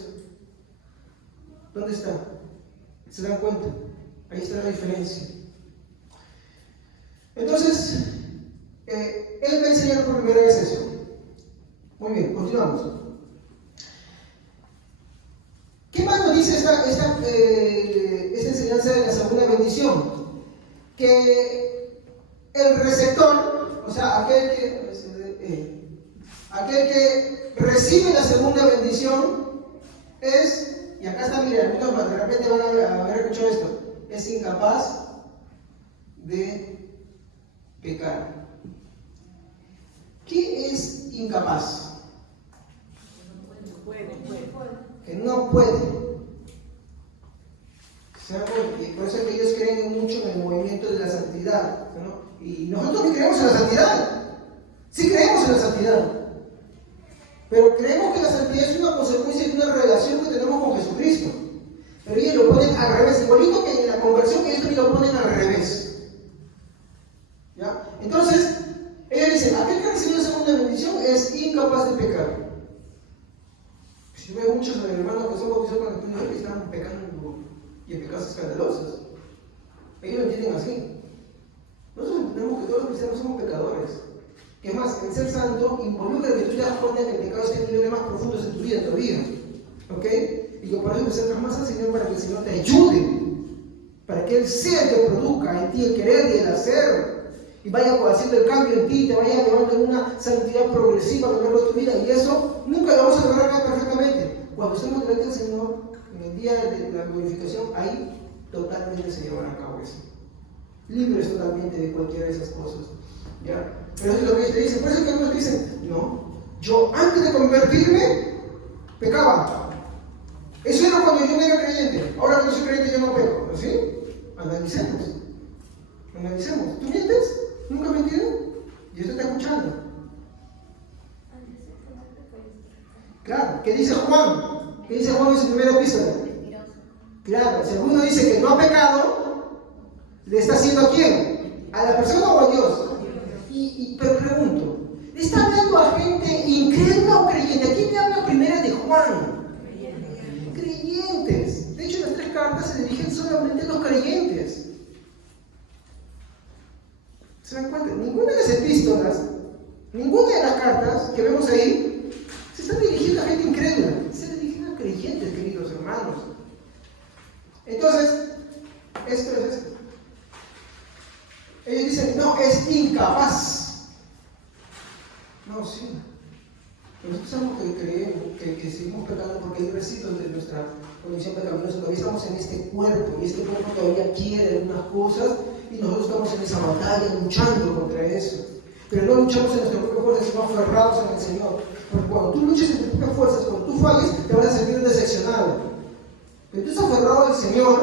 ¿Dónde está? ¿Se dan cuenta? Ahí está la diferencia. Entonces, Él va a enseñar por primera vez eso. Muy bien, continuamos. ¿Qué más nos dice esta enseñanza de la segunda bendición? Que el receptor, o sea, aquel que recibe la segunda bendición es, y acá está, mira, de repente van a haber escuchado esto, es incapaz de pecar. ¿Qué es incapaz? Que no puede. Y por eso es que ellos creen mucho en el movimiento de la santidad, ¿no? Y nosotros también creemos en la santidad. Sí creemos en la santidad. Pero creemos que la santidad es una consecuencia de una relación que tenemos con Jesucristo. Pero ellos lo ponen al revés. Igualito que en la conversión, ellos también lo ponen al revés. ¿Ya? Entonces, ellos dicen, aquel que recibió la segunda bendición es incapaz de pecar. Si yo veo muchos hermanos que son bautizados con el Espíritu que están pecando y en pecados escandalosos. Ellos lo entienden así. Nosotros entendemos que todos los cristianos somos pecadores. Que más, el ser santo involucra que tú te das cuenta que el pecado está en niveles más profundos en tu vida todavía. ¿Ok? Y que por eso te acercas más al Señor para que el Señor te ayude. Para que Él sea el que produzca en ti el querer y el hacer. Y vaya haciendo el cambio en ti, te vaya llevando en una santidad progresiva a lo largo de tu vida. Y eso nunca lo vamos a lograr acá perfectamente. Cuando estemos delante del Señor, en el día de la glorificación, ahí totalmente se llevará a cabo eso. Libres totalmente de cualquiera de esas cosas. ¿Ya? Pero eso es lo que ellos te dicen. Por eso es que algunos dicen, no, yo antes de convertirme, pecaba. Eso era cuando yo no era creyente. Ahora que no soy creyente, yo no peco. ¿No? ¿Sí? Analicemos. Analicemos. ¿Tú mientes? ¿Nunca has mentido? Y esto está escuchando. Claro, ¿qué dice Juan? ¿Qué dice Juan en su primera epístola? Claro, si alguno dice que no ha pecado, ¿le está haciendo a quién? ¿A la persona o a Dios? Pero pregunto, ¿le está hablando a gente incrédula o creyente? ¿A quién le habla primera de Juan? Creyentes. De hecho, las 3 cartas se dirigen solamente a los creyentes. ¿Se dan cuenta? Ninguna de las epístolas, ninguna de las cartas que vemos ahí, se está dirigiendo a gente incrédula. Se está dirigiendo a creyentes, queridos hermanos. Entonces, esto es esto. Ellos dicen, no, es incapaz. No, sí. Nosotros sabemos que seguimos pecando porque hay residuos de nuestra condición pecaminosa. Todavía estamos en este cuerpo y este cuerpo todavía quiere algunas cosas y nosotros estamos en esa batalla luchando contra eso. Pero no luchamos en nuestra propia fuerza, sino aferrados en el Señor. Porque cuando tú luchas en tus propias fuerzas, cuando tú falles, te vas a sentir decepcionado. Pero tú estás aferrado al Señor,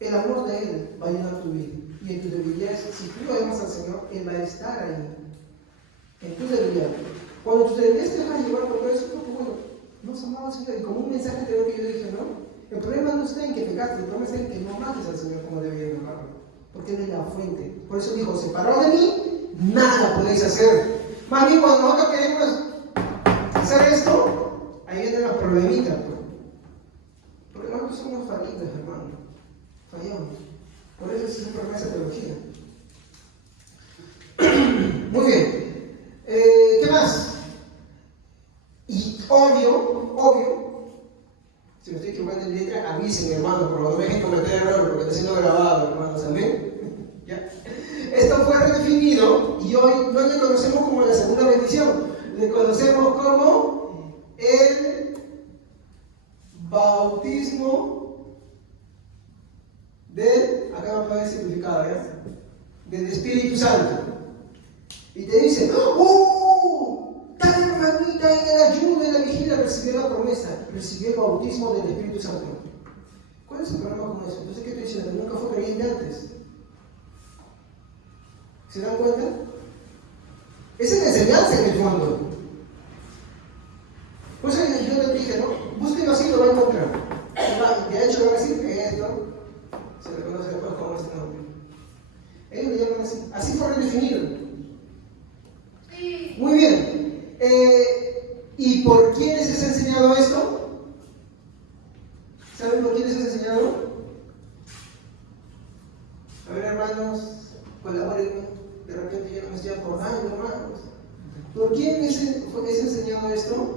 el amor de Él va a llenar tu vida. Y en tus debilidades, si tú lo amas al Señor, Él va a estar ahí. En tus debilidades. Cuando tus debilidades te van a llevar por eso, porque bueno, no has amado al Señor. Y como un mensaje anterior que yo dije, ¿no? El problema no está en que pecaste, el problema está en que no mates al Señor como debería amarlo. Porque Él es la fuente. Por eso dijo, separado de mí, nada podéis hacer. Más bien, cuando nosotros queremos hacer esto, Ahí vienen los problemitas, pues. Porque nosotros somos falibles, hermano. Fallamos. Por eso es un problema de esa teología. Muy bien. ¿Qué más? Y obvio, si me estoy equivocando en letra, avísenme, hermano, por favor, no me dejen cometer errores porque está siendo grabado, hermanos, amén. ¿Ya? Esto fue redefinido y hoy no le conocemos como la segunda bendición, le conocemos como el bautismo del, acá me puede significado, ¿ya? Del Espíritu Santo. Y te dice, tal hermanita en el ayuno, en la vigilia recibió la promesa, recibió el bautismo del Espíritu Santo. ¿Cuál es el problema con eso? Entonces, ¿qué estoy diciendo? Nunca fue creyente antes. ¿Se dan cuenta? Esa es la enseñanza en el fondo. Por eso yo les dije, ¿no? Búsquenlo así y lo va a encontrar. De hecho, van a decir que esto se le conoce después como este nombre. Ellos le llaman así. Así fue redefinido. Muy bien. ¿Y por quiénes es enseñado esto? ¿Saben por quiénes es enseñado? A ver, hermanos, colaboren. De repente yo no me estoy acordando, hermanos. ¿Por quién es enseñado esto?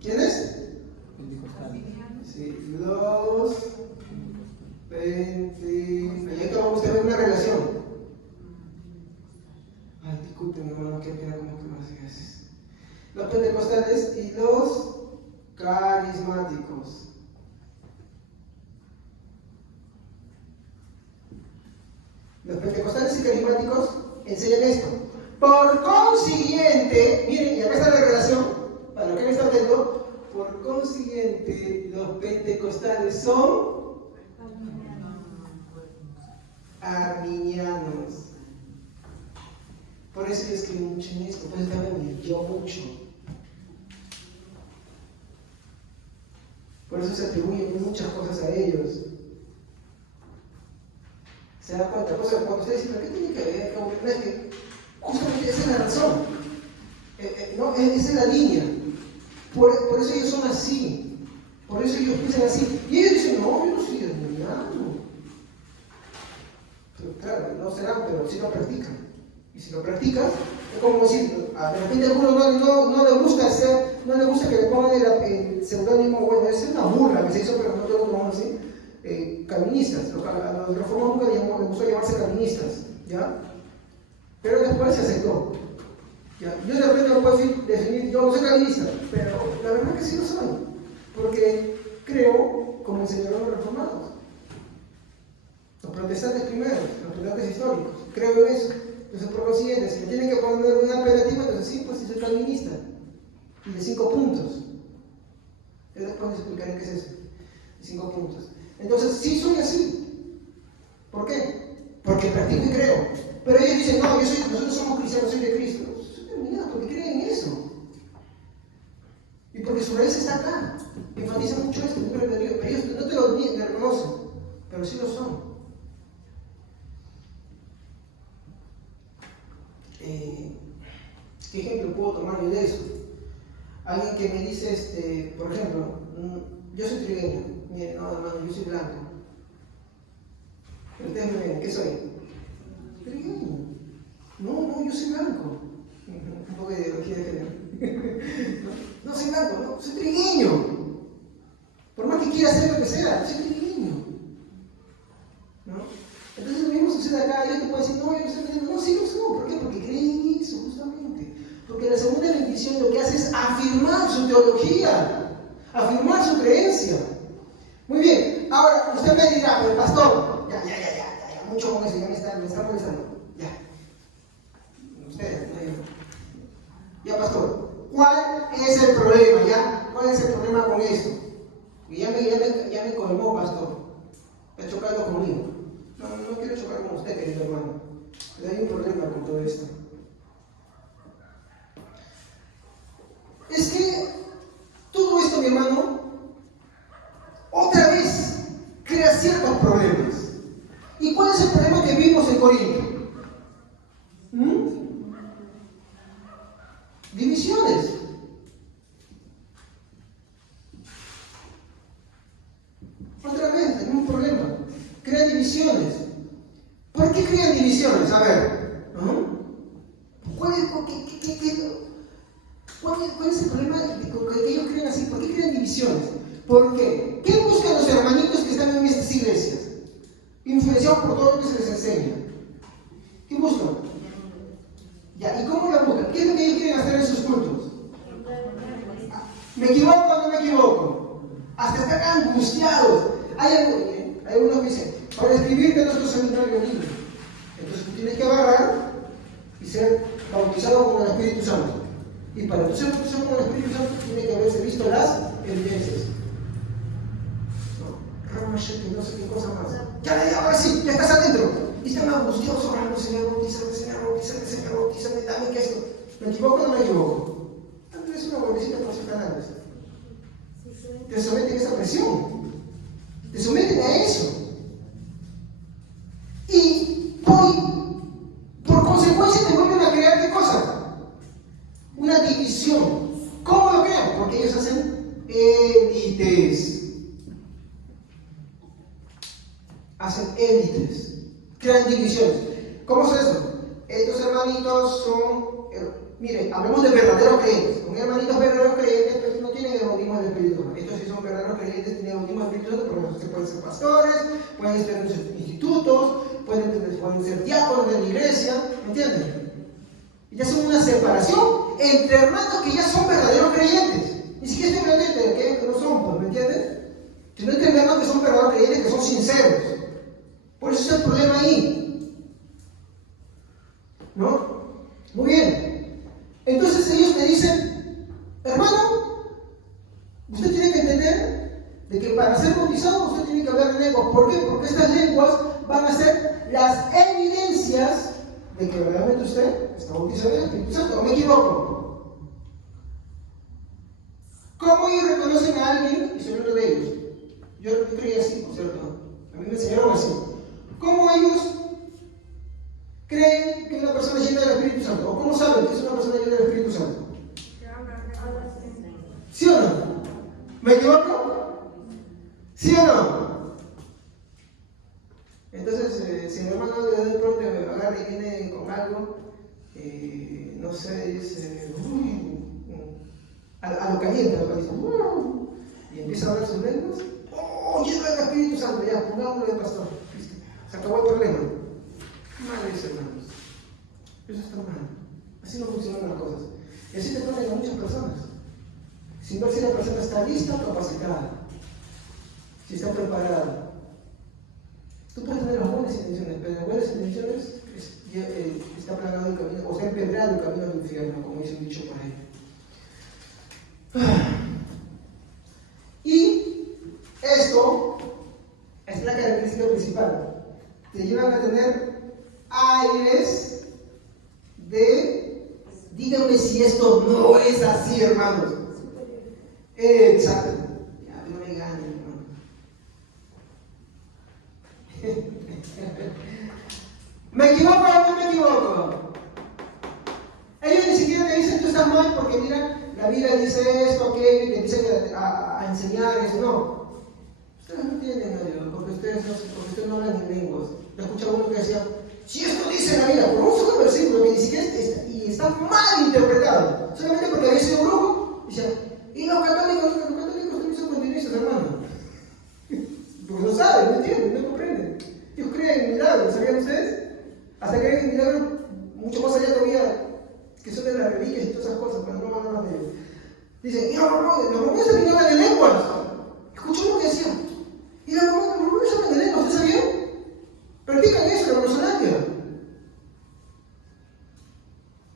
¿Quién es? Sí, los 20. Y acá vamos a ver una relación. Ay, disculpen, hermano, que pena como que más veces. Los pentecostales y los carismáticos. Los pentecostales y carismáticos enseñan esto. Por consiguiente, miren, y acá está la relación, para que no está atento, por consiguiente, los pentecostales son arminianos. Por eso yo escribí mucho en esto, por eso también me dio mucho. Por eso se atribuyen muchas cosas a ellos. ¿Se da cuenta? O sea, cuando ustedes dicen, ¿qué tiene que ver? No, es que justamente esa es la razón. No, esa es la línea. Por eso ellos son así. Por eso ellos piensan así. Y ellos dicen, no, yo no soy arminiano. Pero claro, no serán, pero sí lo practican. Y si lo practicas, es como decir, de repente a alguno no le gusta que le pongan el seudónimo, bueno, es una burla que se hizo, pero no todo lo tomamos así. Calvinistas, a los reformados nunca les gustó llamarse calvinistas, ¿ya? Pero después se aceptó. ¿Ya? Yo de repente no puedo definir, yo no soy calvinista, pero la verdad que sí lo soy, porque creo como enseñaron los reformados. Los protestantes primero, los protestantes históricos, creo en eso. Entonces, por consiguiente, si me tienen que poner una apelativa, entonces sí, pues sí soy calvinista. Y de 5 puntos. Yo después les explicaré qué es eso. De 5 puntos. Entonces, sí soy así. ¿Por qué? Porque practico y creo. Pero ellos dicen, no, nosotros somos cristianos, soy de Cristo. Mira, porque creen en eso. Y porque su raíz está acá. Enfatizan mucho esto, pero ellos no te lo reconocen, pero sí lo son. ¿Qué ejemplo puedo tomar yo de eso? Alguien que me dice, por ejemplo, yo soy trigueño. Miren, no, hermano, yo soy blanco. Pero ustedes me ven, ¿qué soy? Trigueño. No, yo soy blanco. Un poco de ideología de género. No soy blanco, no, soy trigueño. Por más que quiera hacer lo que sea, soy trigueño. ¿No? Entonces lo mismo sucede acá, ellos te pueden decir, no, yo soy trigueño. No, sí lo son. ¿Por qué? Porque creen en eso, justamente. Porque la segunda bendición lo que hace es afirmar su teología, afirmar su creencia. Muy bien, ahora usted me dirá, el pastor, ya, mucho con eso, ya me está molestando. Ya. Ustedes, no yo. Ya, pastor, ¿cuál es el problema? ¿Ya? ¿Cuál es el problema con esto? Y ya me colmó, pastor. Está chocando conmigo. No quiero chocar con usted, querido hermano. Pero hay un problema con todo esto. Es que todo esto, mi hermano, otra vez crea ciertos problemas. ¿Y cuál es el problema que vimos en Corinto? División. es el problema con que ellos creen así? ¿Por qué crean divisiones? ¿Por qué? ¿Qué buscan los hermanitos que están en estas iglesias? Influenciados por todo lo que se les enseña. ¿Qué buscan? Ya, ¿y cómo la buscan? ¿Qué es lo que ellos quieren hacer en sus cultos? ¿Me equivoco o no me equivoco? Hasta están angustiados. Hay algunos que dicen, para escribirte nuestro seminario libre. Entonces tú tienes que agarrar y ser bautizado con el Espíritu Santo. Y para tú ser bautizado con el Espíritu Santo tiene que haberse visto las evidencias. No sé qué cosa más. Ya, ahora sí, ya estás adentro. Y están angustiados orando, Señor, bautízame, dame que esto. ¿Me equivoco o no me equivoco? Antes es una vueltecita por sus canales. Te someten a esa presión. Te someten a eso. Y por consecuencia te vuelven a crear ¿qué cosa? Una división. ¿Cómo lo crean? Porque ellos hacen élites. Hacen élites. Crean divisiones. ¿Cómo es eso? Estos hermanitos son, miren, hablemos de verdaderos creyentes. Con hermanitos verdaderos creyentes, pues no tienen el bautismo del Espíritu Santo. Estos sí son verdaderos creyentes, tienen el bautismo del Espíritu Santo, porque ustedes pueden ser pastores, pueden estar en sus institutos, pueden ser diáconos de la iglesia, ¿me entienden? Y ya son una separación entre hermanos que ya son verdaderos creyentes. Ni siquiera estoy hablando de que no son, pues, ¿me entiendes? Sino entre hermanos que son verdaderos creyentes, que son sinceros. Por eso es el problema ahí. ¿No? Muy bien. Entonces ellos te dicen, hermano, usted tiene que entender de que para ser bautizado usted tiene que hablar en lenguas. ¿Por qué? Porque estas lenguas van a ser las evidencias de que verdaderamente usted está bautizado en el Espíritu Santo. ¿O me equivoco? ¿Cómo ellos reconocen a alguien y son uno de ellos? Yo creí así, ¿no es cierto? A mí me enseñaron así. ¿Cómo ellos creen que una persona es llena del Espíritu Santo? ¿O cómo saben que es una persona llena del Espíritu Santo? ¿Sí o no? ¿Me equivoco? ¿Sí o no? Entonces, si el hermano de pronto agarra y viene con algo, no sé, dice, a lo caliente, y empieza a hablar sus lenguas, lleno del Espíritu Santo, ya, pongámoslo de pastor. Se acabó el problema. Madres hermanos. Eso está mal. Así no funcionan las cosas. Y así te ponen a muchas personas. Sin ver si la persona está lista o capacitada. Si está preparada. Tú puedes tener las buenas intenciones, pero las buenas intenciones está plagado el camino, o está empedrado el camino al infierno, como dice un dicho por ahí. Y esto es la característica principal. Te llevan a tener aires de, díganme si esto no es así, hermanos. Exacto. Ya, no me ganen, hermano. ¿Me equivoco o no me equivoco? Ellos ni siquiera te dicen tú estás mal porque mira, la Biblia dice esto, aquello, y te empiezan a enseñar eso. No. Ustedes no entienden a Dios, porque ustedes no hablan en lenguas. Yo escuché a uno que decía, si esto dice la Biblia, por un solo versículo que ni siquiera está mal interpretado, solamente porque había sido brujo, decía, y los católicos también son continuistas, hermano. Porque no saben, no entienden, no comprenden. Ellos creen en milagros, ¿sabían ustedes? Hasta creen en milagros mucho más allá todavía, que son de las reliquias y todas esas cosas, pero no hablamos de ellos. Dicen, y los romanos también hablan de lenguas. Escuchó lo que decía. Y los romanos hablan de lenguas, ¿usted sabía? Practican eso en la Rosalandia.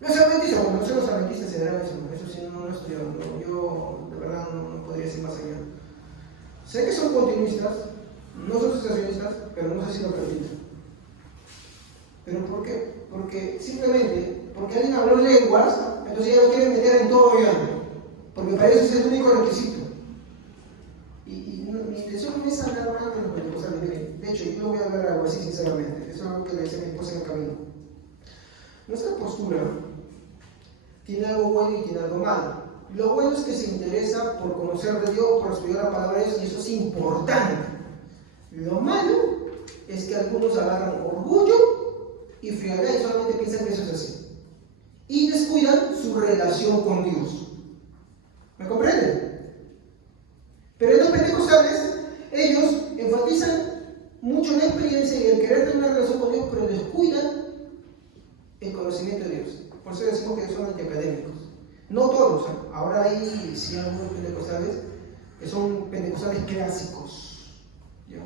Los adventistas, bueno, no sé los adventistas se darán eso sí no he estudiado, yo de verdad no podría decir más allá. Sé que son continuistas, no son sucesionistas, pero no sé si lo practican. ¿Pero por qué? Porque simplemente, porque alguien habló lenguas, entonces ya lo quieren meter en todo ya. Porque para eso es el único requisito. Y mi intención no es hablar mal de los pentecostales. De hecho, yo voy a hablar algo así sinceramente. Eso es algo que le decía a mi esposa en el camino. Nuestra postura tiene algo bueno y tiene algo malo. Lo bueno es que se interesa por conocer de Dios, por estudiar la palabra de Dios, y eso es importante. Lo malo es que algunos agarran orgullo y frialdad y solamente piensan que eso es así. Y descuidan su relación con Dios. mucho la experiencia y el querer tener una relación con Dios, pero descuidan el conocimiento de Dios. Por eso decimos que son antiacadémicos. No todos, ¿eh? Ahora hay sí, algunos pentecostales que son pentecostales clásicos, ¿ya?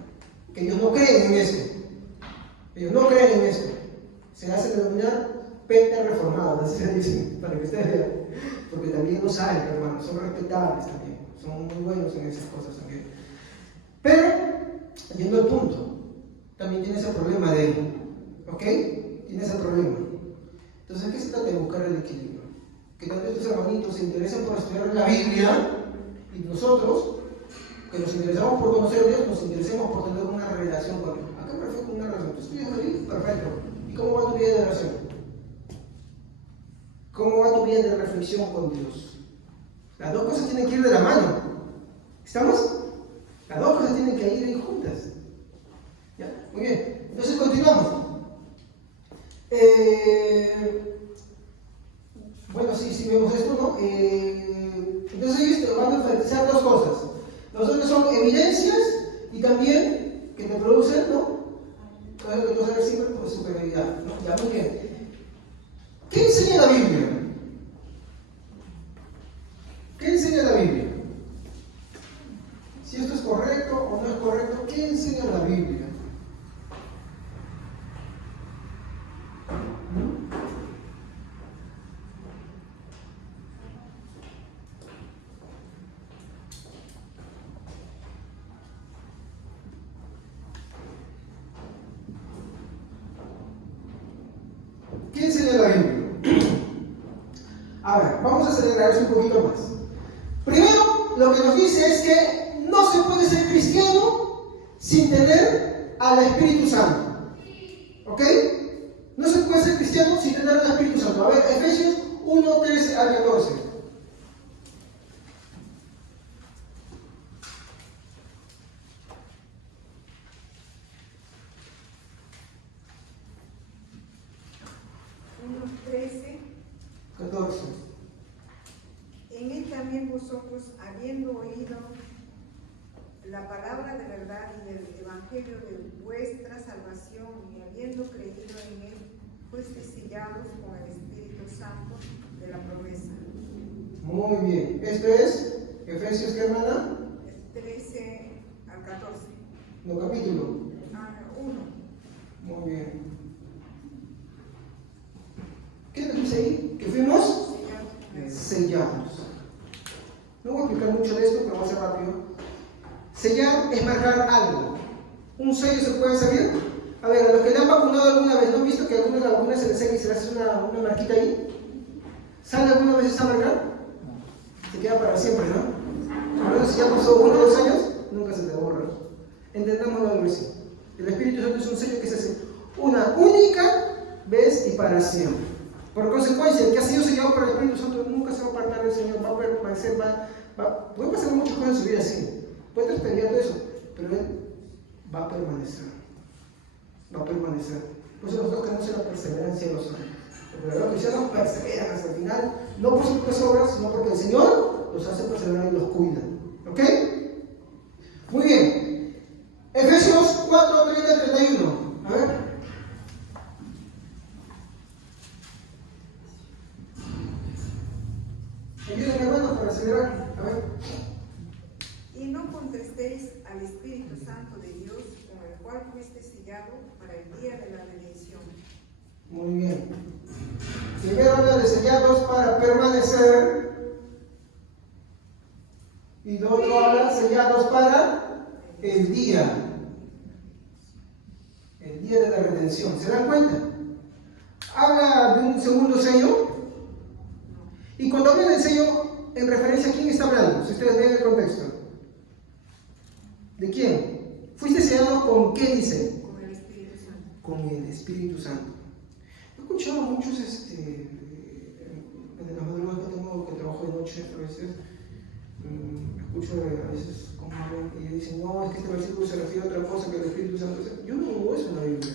Que ellos no creen en eso. Ellos no creen en eso. Se hacen denominar pente reformados, así se dice, para que ustedes vean. Porque también no saben, hermanos, son respetables también. Son muy buenos en esas cosas también. Pero, yendo al punto, también tiene ese problema de él. ¿Ok? Tiene ese problema. Entonces, ¿qué se trata de buscar el equilibrio? Que tanto estos hermanitos se interesen por estudiar la Biblia y nosotros, que nos interesamos por conocer a Dios, nos interesemos por tener una relación con Él. ¿A qué me refiero con una relación? ¿Tú estudias la Biblia? Perfecto. ¿Y cómo va tu vida de oración? ¿Cómo va tu vida de reflexión con Dios? Las dos cosas tienen que ir de la mano. ¿Estamos? Las dos cosas tienen que ir juntas. ¿Ya? Muy bien. Entonces continuamos. Bueno, sí vemos esto, ¿no? Entonces ellos van a enfatizar dos cosas. Los otros son evidencias y también que te producen, ¿no? Todo lo que tú sabes siempre por superioridad, ¿no? Ya, muy bien. ¿Qué enseña la Biblia? ¿Qué enseña la Biblia? Si esto es correcto o no es correcto, ¿qué enseña la Biblia? ¿Qué enseña la Biblia? A ver, vamos a acelerar eso un poquito más. Primero, lo que nos dice es que no se puede ser cristiano sin tener al Espíritu Santo. ¿Ok? No se puede ser cristiano sin tener al Espíritu Santo. A ver, Efesios 1, 13 al 14. Unos 13. 14. En él también vosotros, habiendo oído la palabra de verdad y el evangelio de vuestra salvación, y habiendo creído en él, fuisteis sellados con el Espíritu Santo de la promesa. Muy bien. Esto es Efesios, ¿qué hermana? 13 al 14. No, capítulo. 1. Muy bien. ¿Qué nos dice ahí? Que fuimos sellados. No voy a explicar mucho de esto, pero voy a ser rápido. Sellar es marcar algo. ¿Un sello se puede salir? A ver, a los que le han vacunado alguna vez, ¿no han visto que algunas vacunas se les seca y se les hace una marquita ahí? ¿Sale alguna vez esa marca? Se queda para siempre, ¿no? Por eso si ya pasó 1 o 2 años, nunca se te borra. Entendámoslo algo así. El Espíritu Santo es un sello que se hace una única vez y para siempre. Por consecuencia, el que ha sido sellado por el Espíritu Santo nunca se va a apartar del Señor, va a permanecer, puede pasar muchas cosas en su vida así, puede experienciar todo eso, pero Él va a permanecer. Va a permanecer. Por eso nosotros tenemos la perseverancia de los hombres. Porque los cristianos perseveran hasta el final, no por sus propias obras, sino porque el Señor los hace perseverar y los cuida. ¿Ok? Muy bien. Efesios 4, 30, 31. A ver. Ayúdenme, hermanos, para acelerar. A ver. Y no contristéis al Espíritu Santo de Dios, con el cual fuiste sellado para el día de la redención. Muy bien. Primero habla de sellados para permanecer. Y lo otro habla sellados para el día. El día de la redención. ¿Se dan cuenta? Habla de un segundo sello. Y cuando habla del sello, en referencia a quién está hablando, si ustedes ven el contexto. ¿De quién? ¿Fuiste sellado con qué dice? Con el Espíritu Santo. Con el Espíritu Santo. He escuchado a muchos, en las madrugadas que tengo, que trabajo de noche a veces, escucho a veces cómo hablan y dicen, no, es que este versículo se refiere a otra cosa que el Espíritu Santo hace. Yo no veo eso en la Biblia.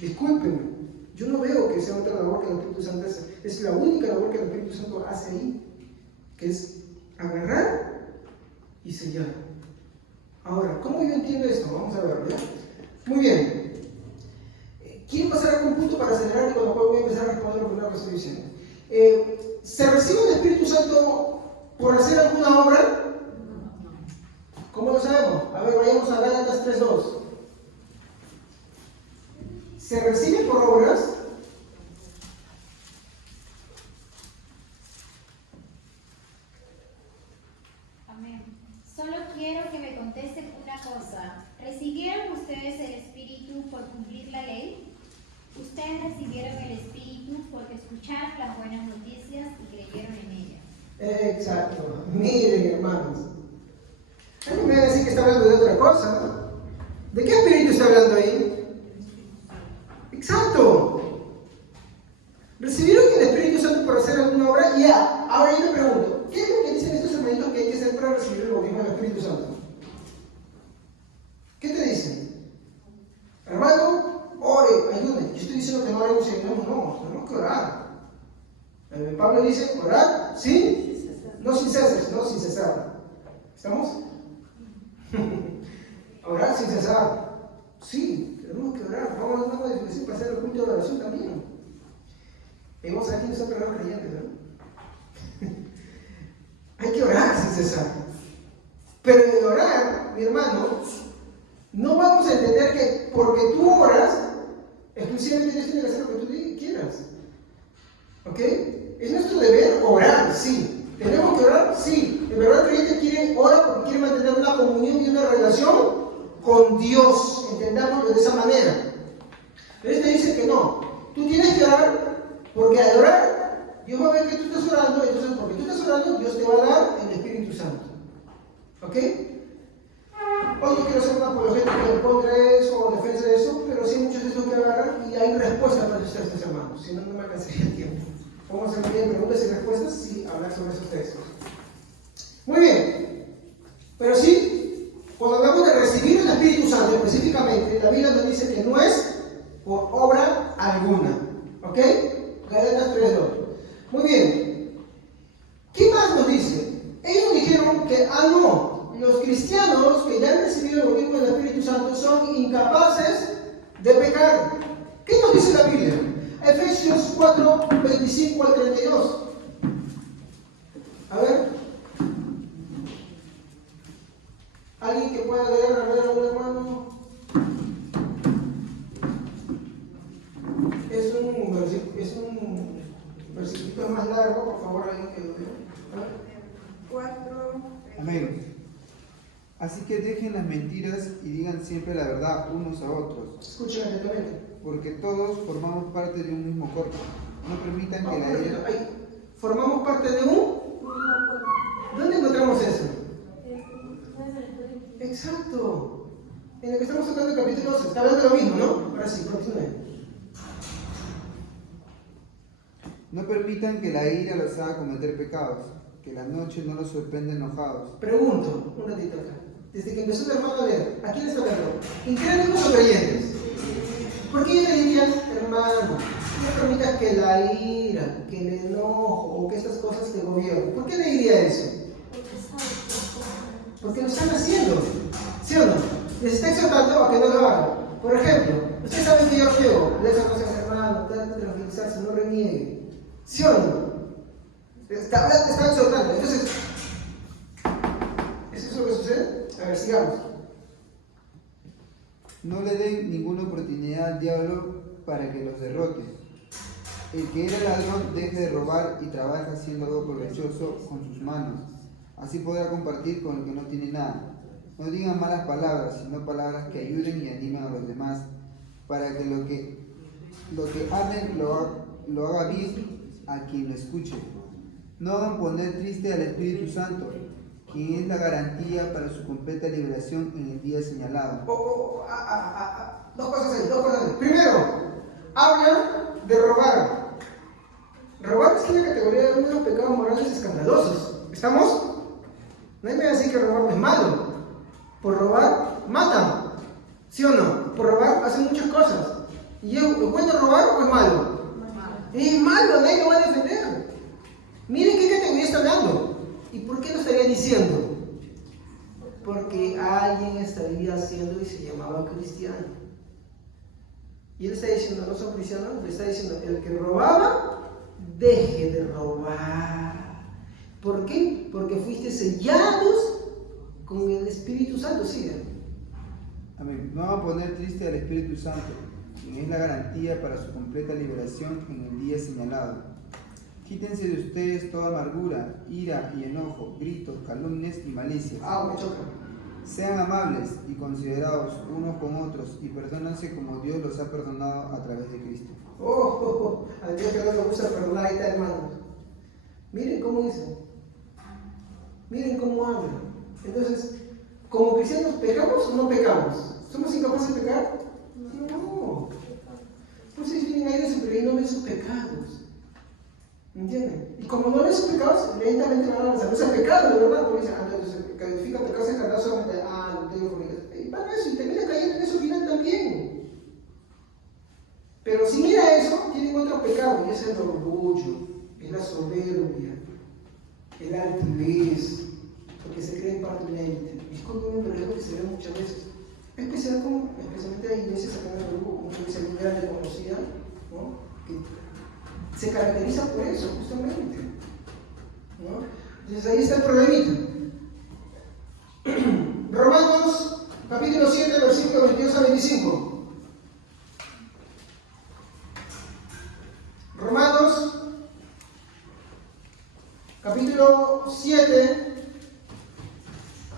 Discúlpenme. Yo no veo que sea otra labor que el Espíritu Santo hace. Es la única labor que el Espíritu Santo hace ahí, que es agarrar y sellar. Ahora, ¿cómo yo entiendo esto? Vamos a verlo, ¿ya? Muy bien. Quiero pasar a un punto para acelerar y cuando voy a empezar a responder lo primero que estoy diciendo. ¿Se recibe el Espíritu Santo por hacer alguna obra? ¿Cómo lo sabemos? A ver, vayamos a Gálatas 3:2. ¿Se recibe por obras? Amén. Solo quiero que me contesten una cosa. ¿Recibieron ustedes el Espíritu por cumplir la ley? Ustedes recibieron el Espíritu porque escucharon las buenas noticias y creyeron en ellas. Exacto. Miren, hermanos. Alguien me va a decir que está hablando de otra cosa, ¿no? ¿De qué espíritu está hablando ahí? Exacto. ¿Recibieron el Espíritu Santo por hacer alguna obra? Ya. Ahora yo me pregunto, ¿qué es lo que dicen estos hermanitos que hay que hacer para recibir el bautismo del Espíritu Santo? ¿Qué te dicen? Hermano, ore, ayude. Yo estoy diciendo que no oremos y ayudemos, no, tenemos que orar. Pablo dice, orar, ¿sí? No sin cesar, no sin cesar. ¿Estamos? Orar sin cesar. Sí, tenemos que orar. Vamos a dar una definición para hacer el culto de oración también. Y vamos a ver quiénes son verdaderos creyentes, ¿no? Hay que orar sin cesar. Pero en el orar, mi hermano, no vamos a entender que porque tú oras, exclusivamente tienes que hacer lo que tú quieras. ¿Ok? Es nuestro deber orar, sí. ¿Tenemos que orar? Sí. El verdadero creyente quiere orar porque quiere mantener una comunión y una relación con Dios. Entendámoslo de esa manera. Entonces te dice que no. Tú tienes que orar porque al orar, Dios va a ver que tú estás orando. Entonces, porque tú estás orando, Dios te va a dar el Espíritu Santo. ¿Ok? Hoy no quiero hacer una apologética en contra de eso o defensa de eso, pero sí hay muchos textos que agarran y hay respuestas para esos textos, hermanos. Si no, no me alcanzaría el tiempo. Vamos a hacer preguntas y respuestas y hablar sobre esos textos. Muy bien. Pero sí, cuando hablamos de recibir el Espíritu Santo específicamente, la Biblia nos dice que no es por obra alguna. ¿Ok? Gálatas 3:2. Muy bien. ¿Qué más nos dice? Ellos dijeron que, no, los cristianos que ya han recibido el bautismo del Espíritu Santo son incapaces de pecar. ¿Qué nos dice la Biblia? Efesios 4:25 al 32. A ver. ¿Alguien que pueda leer? A ver, algún hermano. Es un versículo más largo, por favor, alguien que lo lea. 4. Amén. Así que dejen las mentiras y digan siempre la verdad unos a otros. Escuchen atentamente. Porque todos formamos parte de un mismo cuerpo. No permitan que la ira... Formamos parte de un... ¿Dónde encontramos eso? Exacto. En el que estamos tocando el capítulo 12. Está hablando de lo mismo, ¿no? Ahora sí, continúe. No permitan que la ira los haga cometer pecados, que la noche no los sorprenda enojados. Pregunto, un ratito acá. Desde que empezó el hermano a leer, ¿a quién está hablando? ¿Incrédulos o creyentes? ¿Por qué yo le diría, hermano, no permitas que la ira, que el enojo o que estas cosas te gobiernen? ¿Por qué le diría eso? Porque lo están haciendo, ¿sí o no? Les está exhortando a que no lo hagan. Por ejemplo, ustedes saben que yo ruego, les aconsejo, hermano, trate de tranquilizarse, no reniegue. ¿Sí o no? Está exhortando. Entonces, ¿eso es lo que sucede? A ver, sigamos. No le den ninguna oportunidad al diablo para que los derrote. El que era ladrón deje de robar y trabaja haciendo algo provechoso con sus manos. Así podrá compartir con el que no tiene nada. No digan malas palabras, sino palabras que ayuden y animen a los demás, para que lo que hablen lo haga bien a quien lo escuche. No hagan poner triste al Espíritu Santo, quien es la garantía para su completa liberación en el día señalado. Dos cosas ahí. Primero, habla de robar. Robar es una categoría de uno de los pecados morales escandalosos. ¿Estamos? Nadie me va a decir que robar no es malo. Por robar, matan. ¿Sí o no? Por robar hacen muchas cosas. ¿Y es bueno robar o es malo? Es malo, nadie lo va a defender. Miren qué categoría está hablando. ¿Y por qué lo estaría diciendo? Porque alguien estaría haciendo y se llamaba cristiano. Y él está diciendo, no son cristianos, le está diciendo, el que robaba, deje de robar. ¿Por qué? Porque fuiste sellados con el Espíritu Santo. Sigue. Amén. No van a poner triste al Espíritu Santo, quien es la garantía para su completa liberación en el día señalado. Quítense de ustedes toda amargura, ira y enojo, gritos, calumnias y malicias. Me choca. Sean amables y considerados unos con otros y perdónense como Dios los ha perdonado a través de Cristo. A Dios que no le gusta perdonar, ahí está, hermanos. Miren cómo dice. Miren cómo habla. Entonces, ¿como cristianos pecamos o no pecamos? ¿Somos incapaces de pecar? No. Pues ellos vienen a ellos y no ven sus pecados. ¿Entienden? Y como no ven sus pecados, lentamente van a avanzar. No es el pecado, de verdad, porque dicen, entonces califica pecados encarnados solamente, no tengo conmigo. Y van a eso, y termina cayendo en eso final también. Pero si mira eso, tienen otro pecado, y es el orgullo, es la soberbia, el altivez, porque se creen parte de la élite. Es cuando un problema que se ve muchas veces. Especialmente hay iglesias acá en el grupo, como dice el líder de conocida, ¿no? Que se caracteriza por eso, justamente. ¿No? Entonces ahí está el problemita. Romanos, capítulo 7, versículos 22 a 25. Romanos, capítulo 7,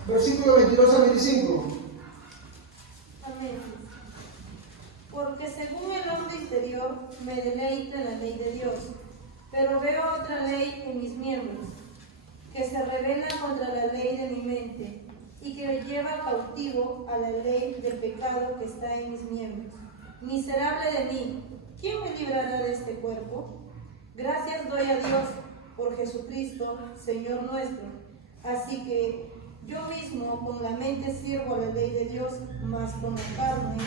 versículos 22 a 25. Amén. Porque según el hombre interior me deleito en la ley de Dios, pero veo otra ley en mis miembros, que se rebela contra la ley de mi mente y que me lleva cautivo a la ley del pecado que está en mis miembros. Miserable de mí, ¿quién me librará de este cuerpo? Gracias doy a Dios por Jesucristo, Señor nuestro. Así que yo mismo con la mente sirvo a la ley de Dios, mas con la carne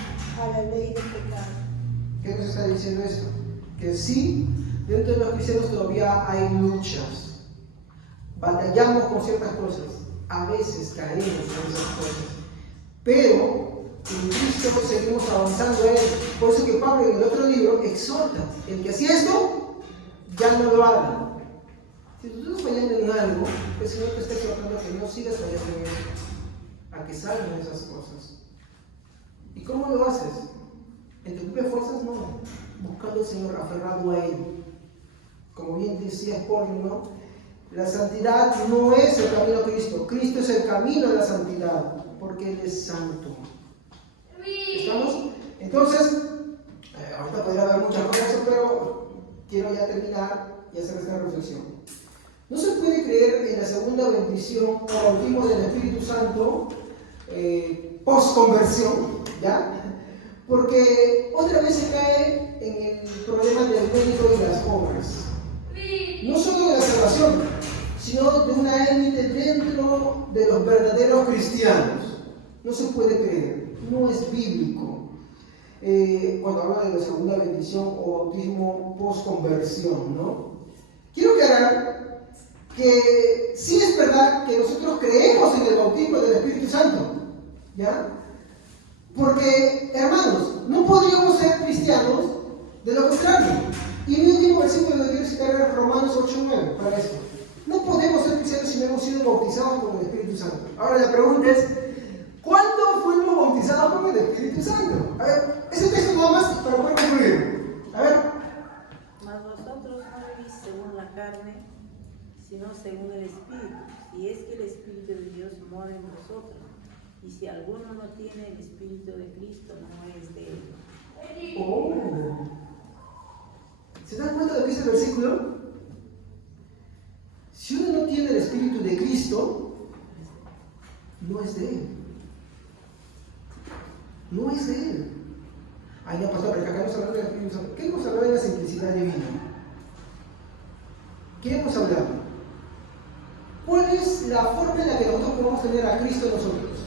a la ley del pecado. ¿Qué nos está diciendo esto? Que sí, dentro de los cristianos todavía hay luchas. Batallamos con ciertas cosas. A veces caemos en esas cosas. Pero en Cristo seguimos avanzando a Él. Por eso que Pablo en el otro libro exhorta: el que hacía esto, ya no lo haga. Si tú estás fallando en algo, el Señor te está exhortando a que no sigas fallando en eso, a que salgan esas cosas. ¿Y cómo lo haces? ¿En tu propia fuerzas? No. Buscando al Señor, aferrado a Él. Como bien decía Spurgeon, ¿no? La santidad no es el camino a Cristo. Cristo es el camino a la santidad, porque Él es santo. ¿Estamos? Entonces, ahorita podría haber muchas cosas, pero quiero ya terminar y hacer esta reflexión. No se puede creer en la segunda bendición o bautismo del Espíritu Santo post-conversión, ¿ya? Porque otra vez se cae en el problema del mérito y las obras. No solo de la salvación, sino de una élite dentro de los verdaderos cristianos. No se puede creer, no es bíblico. Cuando habla de la segunda bendición o bautismo post-conversión, ¿no? Quiero aclarar que sí es verdad que nosotros creemos en el bautismo del Espíritu Santo, ¿ya? Porque, hermanos, no podríamos ser cristianos de lo contrario. Y mi último versículo que quiero citar es Romanos 8:9 para eso. No podemos ser cristianos si no hemos sido bautizados con el Espíritu Santo. Ahora la pregunta es, ¿cuándo fuimos bautizados con el Espíritu Santo? A ver, ese texto nada más para poder concluir. A ver. Mas vosotros no vivís según la carne, sino según el Espíritu. Si es que el Espíritu de Dios mora en vosotros. Y si alguno no tiene el Espíritu de Cristo, no es de él. ¿Se dan cuenta de lo que dice el versículo? Si uno no tiene el Espíritu de Cristo, no es de Él. No es de Él. Ay, no, pastor, pero acá hemos hablado del Espíritu Santo. ¿Qué hemos hablado de la simplicidad divina? ¿Qué hemos hablado? ¿Cuál es la forma en la que nosotros podemos tener a Cristo en nosotros?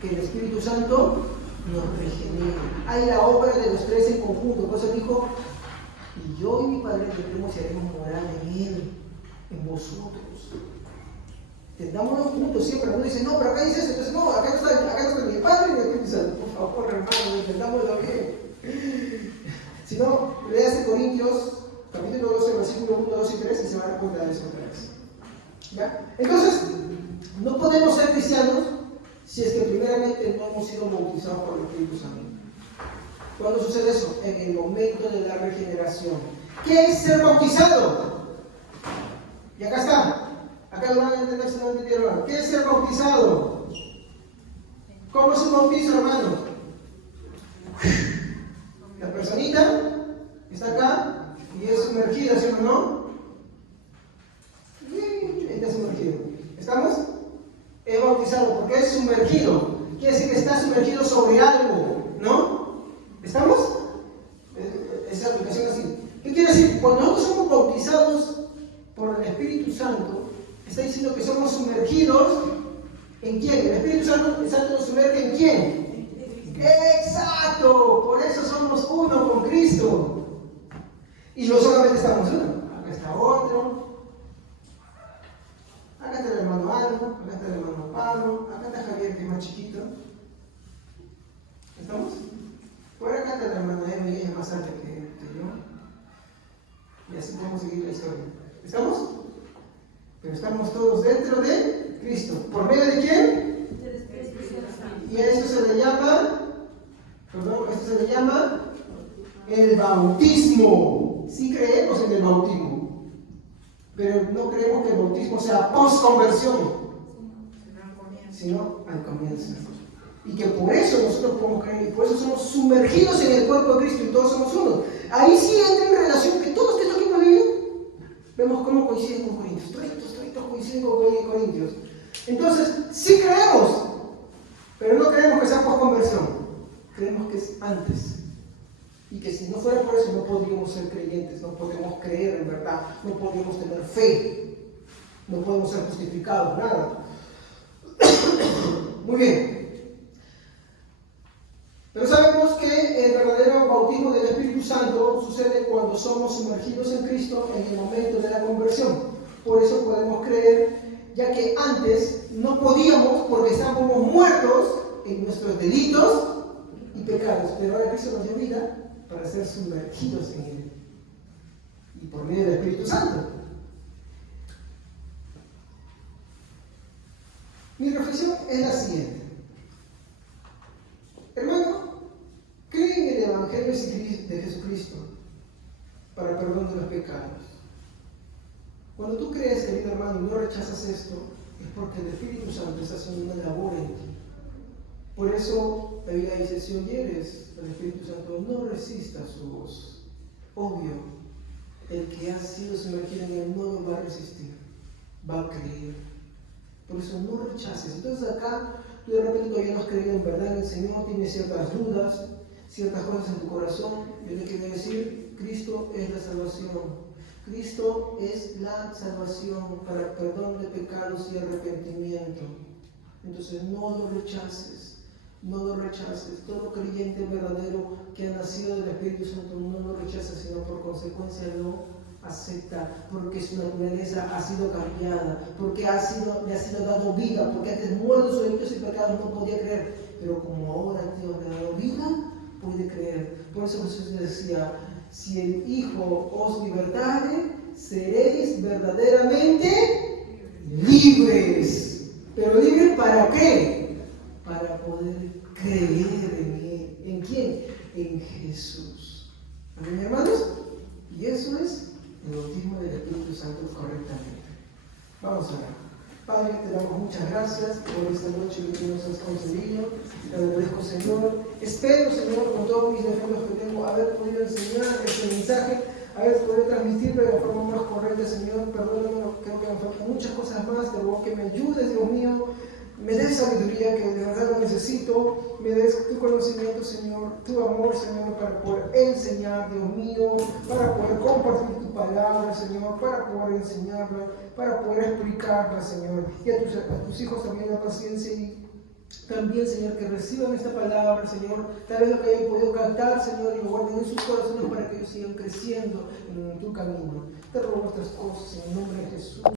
Que el Espíritu Santo nos regenere. Hay la obra de los tres en conjunto. Por eso dijo: y yo y mi Padre vendremos y haremos morar en Él, en vosotros. Tendámoslo juntos siempre. Uno dice: no, pero acá dice esto. Entonces, no, acá no está ni el Padre ni el Espíritu Santo. Por favor, hermano, entendámoslo bien. Si no, léase Corintios, capítulo 12, versículo 1, 2 y 3 y se va a dar cuenta de eso otra vez. ¿Ya? Entonces, no podemos ser cristianos si es que primeramente no hemos sido bautizados por el Espíritu Santo. ¿Cuándo sucede eso? En el momento de la regeneración. ¿Qué es ser bautizado? Y acá está. Acá lo van a entender si no entendieron. ¿Qué es ser bautizado? ¿Cómo es un bautizo, hermano? La personita está acá y es sumergida, ¿sí o no? Está sumergido. ¿Estamos? Es bautizado porque es sumergido. Quiere decir que está sumergido sobre algo, ¿no? ¿Estamos? Esa aplicación así. ¿Qué quiere decir? Cuando nosotros somos bautizados por el Espíritu Santo, está diciendo que somos sumergidos ¿en quién? El Espíritu Santo nos sumerge ¿en quién? ¡Exacto! Por eso somos uno con Cristo. Y no solamente estamos uno, acá está otro. Acá está el hermano Aldo, acá está el hermano Pablo, acá está Javier, que es más chiquito. ¿Estamos? Por acá está la hermana Eva, y ella es más alta que yo. Y así podemos seguir la historia. ¿Estamos? Pero estamos todos dentro de Cristo. ¿Por medio de quién? Y a esto se le llama el bautismo. Sí creemos en el bautismo, pero no creemos que el bautismo sea post-conversión, sino al comienzo. Y que por eso nosotros podemos creer, y por eso somos sumergidos en el cuerpo de Cristo y todos somos uno. Ahí sí entra en relación que todos estos aquí no viven. Vemos cómo coinciden con Corintios. Todos coinciden con Corintios. Entonces, sí creemos, pero no creemos que sea post-conversión. Creemos que es antes. Y que si no fuera por eso no podríamos ser creyentes, no podríamos creer en verdad, no podríamos tener fe, no podemos ser justificados, nada. Muy bien. Pero sabemos que el verdadero bautismo del Espíritu Santo sucede cuando somos sumergidos en Cristo en el momento de la conversión. Por eso podemos creer, ya que antes no podíamos porque estábamos muertos en nuestros delitos y pecados. Pero ahora Cristo nos dio vida para ser sumergidos en Él. Y por medio del Espíritu Santo. Mi reflexión es la siguiente. Hermano, cree en el Evangelio de Jesucristo para perdón de los pecados. Cuando tú crees, querido hermano, y no rechazas esto, es porque el Espíritu Santo está haciendo una labor en ti. Por eso la Biblia dice, si oyeres al Espíritu Santo, no resistas su voz. Obvio, el que ha sido sumergido en Él no lo va a resistir, va a creer. Por eso no rechaces. Entonces acá, tú de repente todavía no has creído en verdad en el Señor, tienes ciertas dudas, ciertas cosas en tu corazón. Yo te quiero decir, Cristo es la salvación. Cristo es la salvación para perdón de pecados y arrepentimiento. Entonces no lo rechaces. No lo rechaces. Todo creyente verdadero que ha nacido del Espíritu Santo no lo rechaza, sino por consecuencia lo acepta, porque su naturaleza ha sido cambiada, porque le ha sido dado vida, porque antes muerto en sus delitos y pecados no podía creer, pero como ahora Dios le ha dado vida, puede creer. Por eso Jesús decía, si el Hijo os libertare, seréis verdaderamente libres. ¿Pero libres para qué? Para poder creer en Él. ¿En quién? En Jesús. ¿Amén, hermanos? Y eso es el bautismo del Espíritu Santo correctamente. Vamos a orar. Padre, te damos muchas gracias por esta noche que tú nos has concedido. Te agradezco, Señor. Espero, Señor, con todos mis defectos que tengo, haber podido enseñar este mensaje, haber podido transmitirlo de la forma más correcta, Señor. Perdóname, creo que me faltan muchas cosas más. Te ruego que me ayudes, Dios mío. Me des sabiduría, que de verdad lo necesito. Me des tu conocimiento, Señor, tu amor, Señor, para poder enseñar, Dios mío, para poder compartir tu palabra, Señor, para poder enseñarla, para poder explicarla, Señor. Y a tus hijos también la paciencia y también, Señor, que reciban esta palabra, Señor, tal vez lo que hayan podido cantar, Señor, y lo guarden en sus corazones para que ellos sigan creciendo en tu camino. Te ruego estas cosas en el nombre de Jesús.